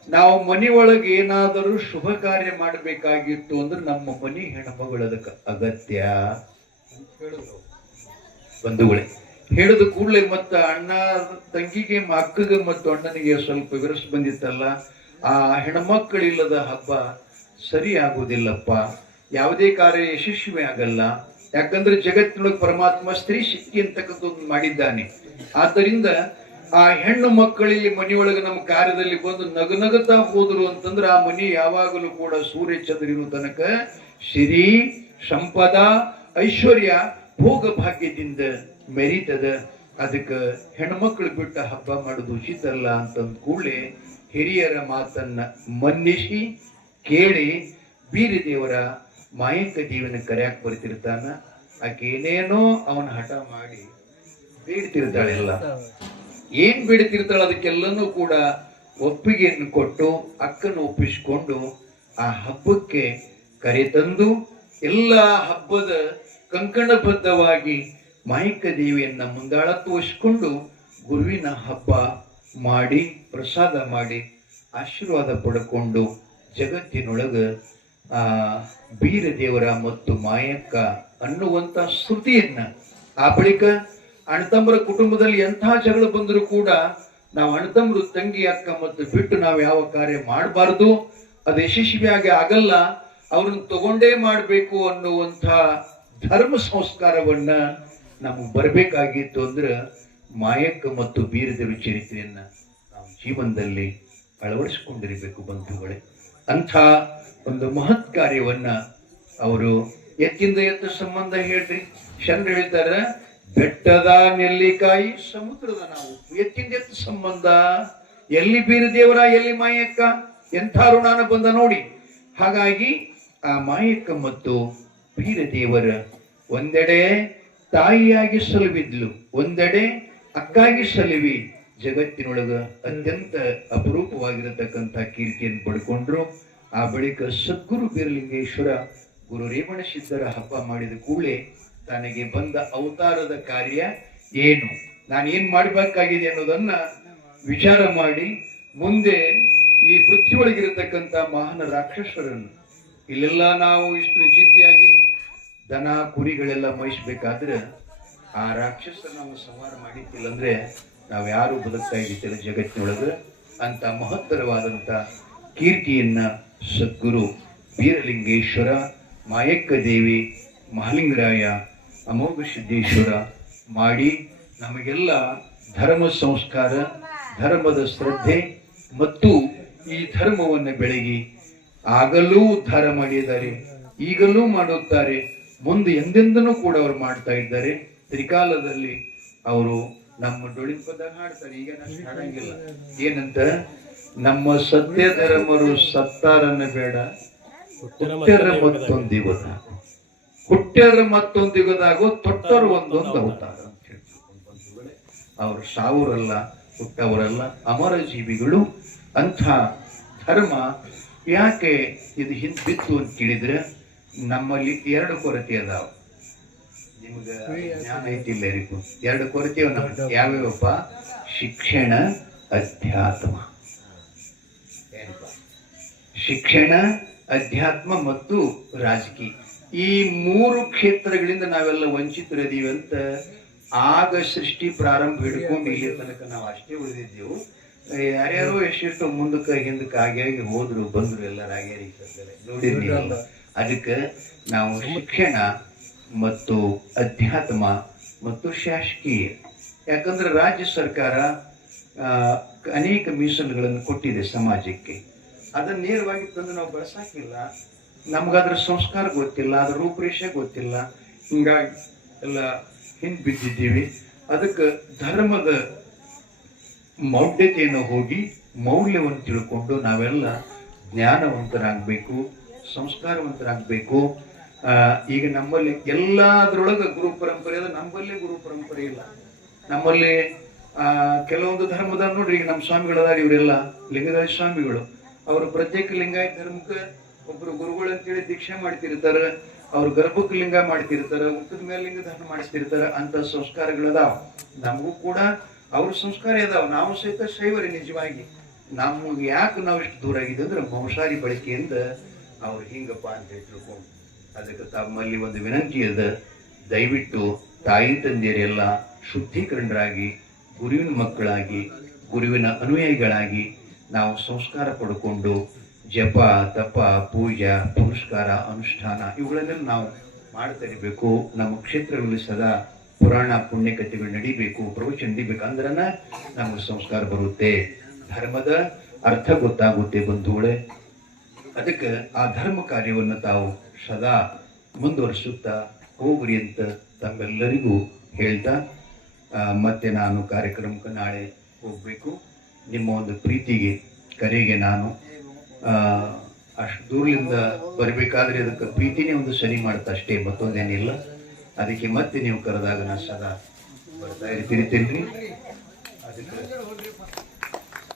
ನಾವು ಮನೆಯೊಳಗೆ ಏನಾದರೂ ಶುಭ ಕಾರ್ಯ ಮಾಡಬೇಕಾಗಿತ್ತು ಅಂದ್ರೆ ನಮ್ಮ ಮನೆ ಹೆಣ್ಮಗಳು ಅದಕ್ಕೆ ಅಗತ್ಯ ಹೇಳಿದ್ರು. ಬಂಧುಗಳೇ, ಹೇಳಿದ ಕೂಡಲೇ ಮತ್ತ ಅಣ್ಣ ತಂಗಿಗೆ ಅಕ್ಕಗೆ ಮತ್ತು ಅಣ್ಣನಿಗೆ ಸ್ವಲ್ಪ ವಿರಸ್ ಬಂದಿತ್ತಲ್ಲ, ಆ ಹೆಣ್ಮಕ್ಕಳಿಲ್ಲದ ಹಬ್ಬ ಸರಿ ಆಗುವುದಿಲ್ಲಪ್ಪ, ಯಾವುದೇ ಕಾರ್ಯ ಯಶಸ್ವಿ ಆಗಲ್ಲ. ಯಾಕಂದ್ರೆ ಜಗತ್ತಿನೊಳಗೆ ಪರಮಾತ್ಮ ಸ್ತ್ರೀ ಶಕ್ತಿ ಅಂತಕ್ಕಂಥದ್ದು ಮಾಡಿದ್ದಾನೆ. ಆದ್ದರಿಂದ ಆ ಹೆಣ್ಣು ಮಕ್ಕಳಿಗೆ ಮನೆಯೊಳಗೆ ನಮ್ಮ ಕಾರ್ಯದಲ್ಲಿ ಬಂದು ನಗನಗುತ್ತಾ ಹೋದ್ರು ಅಂತಂದ್ರೆ ಆ ಮನಿ ಯಾವಾಗಲೂ ಕೂಡ ಸೂರ್ಯ ಚಂದ್ರ ಇರೋ ತನಕ ಸಿರಿ ಸಂಪದ ಐಶ್ವರ್ಯ ಭೋಗ ಭಾಗ್ಯದಿಂದ ಮೆರೀತದ. ಅದಕ್ಕೆ ಹೆಣ್ಮಕ್ಳು ಬಿಟ್ಟ ಹಬ್ಬ ಮಾಡೋದು ಉಚಿತ ಅಲ್ಲ ಅಂತಂದ ಕೂಡಲೇ ಹಿರಿಯರ ಮಾತನ್ನ ಮನ್ನಿಸಿ ಕೇಳಿ ಬೀರದೇವರ ಮಾಯಕ್ಕ ದೇವನ ಕರೆಯಾಕ್ ಬರ್ತಿರ್ತಾನ. ಆಕೆ ಏನೇನೋ ಅವನ ಹಠ ಮಾಡಿ ಬೇಡ್ತಿರ್ತಾಳೆಲ್ಲ. ಏನ್ ಬೇಡ್ತಿರ್ತಾಳ ಅದಕ್ಕೆಲ್ಲನೂ ಕೂಡ ಒಪ್ಪಿಗೆಯನ್ನು ಕೊಟ್ಟು ಅಕ್ಕನ್ನು ಒಪ್ಪಿಸಿಕೊಂಡು ಆ ಹಬ್ಬಕ್ಕೆ ಕರೆತಂದು ಎಲ್ಲ ಹಬ್ಬದ ಕಂಕಣಬದ್ಧವಾಗಿ ಮಾಯಕ್ಕ ದೇವಿಯನ್ನ ಮುಂದಾಳತ್ವಹಿಸಿಕೊಂಡು ಗುರುವಿನ ಹಬ್ಬ ಮಾಡಿ ಪ್ರಸಾದ ಮಾಡಿ ಆಶೀರ್ವಾದ ಪಡ್ಕೊಂಡು ಜಗತ್ತಿನೊಳಗ ಆ ಬೀರದೇವರ ಮತ್ತು ಮಾಯಕ್ಕ ಅನ್ನುವಂತ ಶ್ರುತಿಯನ್ನ ಆ ಬಳಿಕ ಅಣ್ಣತಮ್ಮರ ಕುಟುಂಬದಲ್ಲಿ ಎಂಥ ಜಗಳ ಬಂದರೂ ಕೂಡ ನಾವು ಅಣ್ಣತಮ್ಮರು ತಂಗಿ ಅಕ್ಕ ಮತ್ತು ಬಿಟ್ಟು ನಾವು ಯಾವ ಕಾರ್ಯ ಮಾಡಬಾರ್ದು, ಅದು ಯಶಸ್ವಿಯಾಗಿ ಆಗಲ್ಲ, ಅವ್ರನ್ನ ತಗೊಂಡೇ ಮಾಡಬೇಕು ಅನ್ನುವಂಥ ಧರ್ಮ ಸಂಸ್ಕಾರವನ್ನ ನಮಗೆ ಬರಬೇಕಾಗಿತ್ತು ಅಂದ್ರೆ ಮಾಯಕ್ಕ ಮತ್ತು ಬೀರದೇವರ ಚರಿತ್ರೆಯನ್ನ ನಾವು ಜೀವನದಲ್ಲಿ ಅಳವಡಿಸಿಕೊಂಡಿರಬೇಕು ಬಂಧುಗಳೇ. ಅಂಥ ಒಂದು ಮಹತ್ ಕಾರ್ಯವನ್ನ ಅವರು ಎತ್ತಿಂದ ಎತ್ತ ಸಂಬಂಧ ಹೇಳ್ರಿ. ಶರಣ ಹೇಳ್ತಾರ, ಬೆಟ್ಟದ ನೆಲ್ಲಿಕಾಯಿ ಸಮುದ್ರದ ನಾವು. ಎತ್ತಿಂದ ಎತ್ತ ಸಂಬಂಧ, ಎಲ್ಲಿ ಬೀರದೇವರ ಎಲ್ಲಿ ಮಾಯಕ್ಕ, ಎಂಥ ಋಣಾನ ಬಂದ ನೋಡಿ. ಹಾಗಾಗಿ ಆ ಮಾಯಕ್ಕ ಮತ್ತು ಬೀರದೇವರ ಒಂದೆಡೆ ತಾಯಿಯಾಗಿ ಸಲುವಿದ್ಲು, ಒಂದೆಡೆ ಅಕ್ಕಾಗಿ ಸಲುವಿ ಜಗತ್ತಿನೊಳಗ ಅತ್ಯಂತ ಅಪರೂಪವಾಗಿರತಕ್ಕಂಥ ಕೀರ್ತಿಯನ್ನು ಪಡ್ಕೊಂಡ್ರು. ಆ ಬಳಿಕ ಸದ್ಗುರು ಬೀರಲಿಂಗೇಶ್ವರ ಗುರು ರೇವಣ ಸಿದ್ಧರ ಹಬ್ಬ ಮಾಡಿದ ಕೂಡಲೇ ತನಗೆ ಬಂದ ಅವತಾರದ ಕಾರ್ಯ ಏನು, ನಾನು ಏನ್ ಮಾಡಬೇಕಾಗಿದೆ ಅನ್ನೋದನ್ನ ವಿಚಾರ ಮಾಡಿ ಮುಂದೆ ಈ ಪೃಥ್ವಿ ಒಳಗಿರತಕ್ಕಂಥ ಮಹಾನ್ ರಾಕ್ಷಸರನ್ನು ಇಲ್ಲೆಲ್ಲ ನಾವು ಇಷ್ಟು ನಿಶ್ಚಿತಿಯಾಗಿ ದನ ಕುರಿಗಳೆಲ್ಲ ಮಹಿಸ್ಬೇಕಾದ್ರೆ ಆ ರಾಕ್ಷಸರ ನಾವು ಸಂಹಾರ ಮಾಡಿದ್ದಿಲ್ಲ ಅಂದ್ರೆ ನಾವು ಯಾರು ಬದುಕ್ತಾ ಇದ್ದಿಲ್ಲ ಜಗತ್ತಿನೊಳಗೆ. ಅಂತ ಮಹತ್ತರವಾದಂತ ಕೀರ್ತಿಯನ್ನ ಸದ್ಗುರು ಬೀರಲಿಂಗೇಶ್ವರ, ಮಾಯಕ್ಕ ದೇವಿ, ಮಹಾಲಿಂಗರಾಯ, ಅಮೋಘ ಸಿದ್ದೇಶ್ವರ ಮಾಡಿ ನಮಗೆಲ್ಲ ಧರ್ಮ ಸಂಸ್ಕಾರ, ಧರ್ಮದ ಶ್ರದ್ಧೆ ಮತ್ತು ಈ ಧರ್ಮವನ್ನು ಬೆಳಗಿ ಆಗಲೂ ಉದ್ಧಾರ ಮಾಡಿದ್ದಾರೆ, ಈಗಲೂ ಮಾಡುತ್ತಾರೆ, ಮುಂದೆ ಎಂದೆಂದನೂ ಕೂಡ ಅವರು ಮಾಡ್ತಾ ಇದ್ದಾರೆ. ತ್ರಿಕಾಲದಲ್ಲಿ ಅವರು ನಮ್ಮ ಡೊಳಿಂಪದಾಗ ಹಾಡ್ತಾರೆ, ಈಗ ನಾನು ಹಾಡಂಗಿಲ್ಲ. ಏನಂತ, ನಮ್ಮ ಸತ್ಯ ಧರ್ಮರು ಸತ್ತಾರನ್ನ ಬೇಡ, ಹುಟ್ಟ್ಯರ ಮತ್ತೊಂದಿಗೋದಾಗು, ಹುಟ್ಟ್ಯರ ಮತ್ತೊಂದಿಗೋದಾಗು, ತೊಟ್ಟರು ಒಂದೊಂದು ಅವತಾರ ಅಂತ ಹೇಳ್ತಾರೆ. ಅವರು ಸಾವುರಲ್ಲ, ಹುಟ್ಟವರಲ್ಲ, ಅಮರ ಜೀವಿಗಳು. ಅಂಥ ಧರ್ಮ ಯಾಕೆ ಇದು ಹಿಂದ್ ಬಿತ್ತು ಅಂತ ಕೇಳಿದ್ರೆ ನಮ್ಮಲ್ಲಿ ಎರಡು ಕೊರತೆ ಅದಾವ. ನಿಮ್ಗ ಜ್ಞಾನ ಐತಿಲ್ಲ ಯಾರಿಗೂ? ಎರಡು ಕೊರತೆ ನಮ್ಗೆ ಯಾವ್ಯಾವಪ್ಪ? ಶಿಕ್ಷಣ, ಅಧ್ಯಾತ್ಮ. ಶಿಕ್ಷಣ, ಅಧ್ಯಾತ್ಮ ಮತ್ತು ರಾಜಕೀಯ. ಈ ಮೂರು ಕ್ಷೇತ್ರಗಳಿಂದ ನಾವೆಲ್ಲ ವಂಚಿತರಿದೀವಿ ಅಂತ ಆಗ ಸೃಷ್ಟಿ ಪ್ರಾರಂಭ ಹಿಡ್ಕೊಂಡು ಇಲ್ಲಿ ತನಕ ನಾವು ಅಷ್ಟೇ ಉಳಿದಿದ್ದೆವು. ಯಾರ್ಯಾರೋ ಎಷ್ಟೆಷ್ಟೋ ಮುಂದಕ್ಕೆ ಹಿಂದಕ್ಕೆ ಆಗಿ ಹೋದ್ರು ಬಂದ್ರು, ಎಲ್ಲರಾಗ್ಯಾರಿ ನೋಡಿರ್ಲಿಲ್ಲ. ಅದಕ್ಕೆ ನಾವು ಶಿಕ್ಷಣ ಮತ್ತು ಅಧ್ಯಾತ್ಮ ಮತ್ತು ಶಾಸಕೀಯ, ಯಾಕಂದ್ರೆ ರಾಜ್ಯ ಸರ್ಕಾರ ಅನೇಕ ಮೀಸಲುಗಳನ್ನು ಕೊಟ್ಟಿದೆ ಸಮಾಜಕ್ಕೆ. ಅದನ್ನ ನೇರವಾಗಿ ತಂದು ನಾವು ಬಳಸಾಕಿಲ್ಲ, ನಮ್ಗದ್ರ ಸಂಸ್ಕಾರ ಗೊತ್ತಿಲ್ಲ, ಅದ್ರ ರೂಪರೇಷೆ ಗೊತ್ತಿಲ್ಲ, ಹಿಂಗಾಗಿ ಎಲ್ಲ ಹಿಂದ್ ಬಿದ್ದಿದ್ದೀವಿ. ಅದಕ್ಕೆ ಧರ್ಮದ ಮೌಢ್ಯತೆಯನ್ನು ಹೋಗಿ ಮೌಲ್ಯವನ್ನು ತಿಳ್ಕೊಂಡು ನಾವೆಲ್ಲ ಜ್ಞಾನವಂತರಾಗಬೇಕು, ಸಂಸ್ಕಾರವಂತರಾಗಬೇಕು. ಈಗ ನಮ್ಮಲ್ಲಿ ಎಲ್ಲದರೊಳಗೆ ಗುರು ಪರಂಪರೆ ಅದ, ನಮ್ಮಲ್ಲಿ ಗುರು ಪರಂಪರೆ ಇಲ್ಲ. ನಮ್ಮಲ್ಲಿ ಕೆಲವೊಂದು ಧರ್ಮದ ನೋಡ್ರಿ, ಈಗ ನಮ್ಮ ಸ್ವಾಮಿಗಳದಾರ, ಇವರೆಲ್ಲ ಲಿಂಗರಾಜ ಸ್ವಾಮಿಗಳು. ಅವರು ಪ್ರತ್ಯೇಕ ಲಿಂಗಾಯತ ಧರ್ಮಕ್ಕೆ ಒಬ್ರು ಗುರುಗಳು ಅಂತೇಳಿ ದೀಕ್ಷೆ ಮಾಡ್ತಿರ್ತಾರ, ಅವ್ರು ಗರ್ಭಕ್ಕೆ ಲಿಂಗ ಮಾಡ್ತಿರ್ತಾರ, ಹುಟ್ಟದ ಮೇಲೆ ಲಿಂಗ ಧಾರಣ ಮಾಡಿಸ್ತಿರ್ತಾರ. ಅಂತ ಸಂಸ್ಕಾರಗಳದಾವ. ನಮಗೂ ಕೂಡ ಅವ್ರ ಸಂಸ್ಕಾರ ಇದಾವ. ನಾವು ಸಹಿತ ಶೈವರೇ. ನಿಜವಾಗಿ ನಮ್ಗೆ ಯಾಕೆ ನಾವು ಇಷ್ಟು ದೂರ ಆಗಿದೆ ಅಂದ್ರೆ ಮಾಂಸಾಹಾರಿ ಬಳಕೆಯಿಂದ ಅವ್ರು ಹಿಂಗಪ್ಪ ಅಂತ ತಿಳ್ಕೊಂಡು. ಅದಕ್ಕೆ ತಮ್ಮಲ್ಲಿ ಒಂದು ವಿನಂತಿ ಅದ, ದಯವಿಟ್ಟು ತಾಯಿ ತಂದೆಯರೆಲ್ಲ ಶುದ್ಧೀಕರಣರಾಗಿ ಗುರುವಿನ ಮಕ್ಕಳಾಗಿ ಗುರುವಿನ ಅನುಯಾಯಿಗಳಾಗಿ ನಾವು ಸಂಸ್ಕಾರ ಪಡ್ಕೊಂಡು ಜಪ, ತಪ, ಪೂಜಾ, ಪುರಸ್ಕಾರ, ಅನುಷ್ಠಾನ ಇವುಗಳನ್ನೆಲ್ಲ ನಾವು ಮಾಡ್ತಾ ಇರಬೇಕು. ನಮ್ಮ ಕ್ಷೇತ್ರಗಳಲ್ಲಿ ಸದಾ ಪುರಾಣ ಪುಣ್ಯ ಕಥೆಗಳು ನಡಿಬೇಕು, ಪ್ರವಚನ ನಡಿಬೇಕು ಅಂದ್ರನ ನಮ್ಗೆ ಸಂಸ್ಕಾರ ಬರುತ್ತೆ, ಧರ್ಮದ ಅರ್ಥ ಗೊತ್ತಾಗುತ್ತೆ ಬಂಧುಗಳೇ. ಅದಕ್ಕೆ ಆ ಧರ್ಮ ಕಾರ್ಯವನ್ನು ತಾವು ಸದಾ ಮುಂದುವರಿಸುತ್ತಾ ಹೋಗ್ರಿ ಅಂತ ತಮ್ಮೆಲ್ಲರಿಗೂ ಹೇಳ್ತಾ ಮತ್ತೆ ನಾನು ಕಾರ್ಯಕ್ರಮಕ್ಕೆ ನಾಳೆ ಹೋಗಬೇಕು. ನಿಮ್ಮ ಒಂದು ಪ್ರೀತಿಗೆ ಕರೆಗೆ ನಾನು ಅಷ್ಟು ದೂರದಿಂದ ಬರಬೇಕಾದ್ರೆ ಅದಕ್ಕೆ ಪ್ರೀತಿನೇ ಒಂದು ಸರಿ ಮಾಡ್ತಾ ಅಷ್ಟೇ, ಮತ್ತೊಂದೇನಿಲ್ಲ. ಅದಕ್ಕೆ ಮತ್ತೆ ನೀವು ಕರೆದಾಗ ನಾನು ಸದಾ ಬರ್ತಾ ಇರ್ತೀನಿ. ಅದಕ್ಕೆ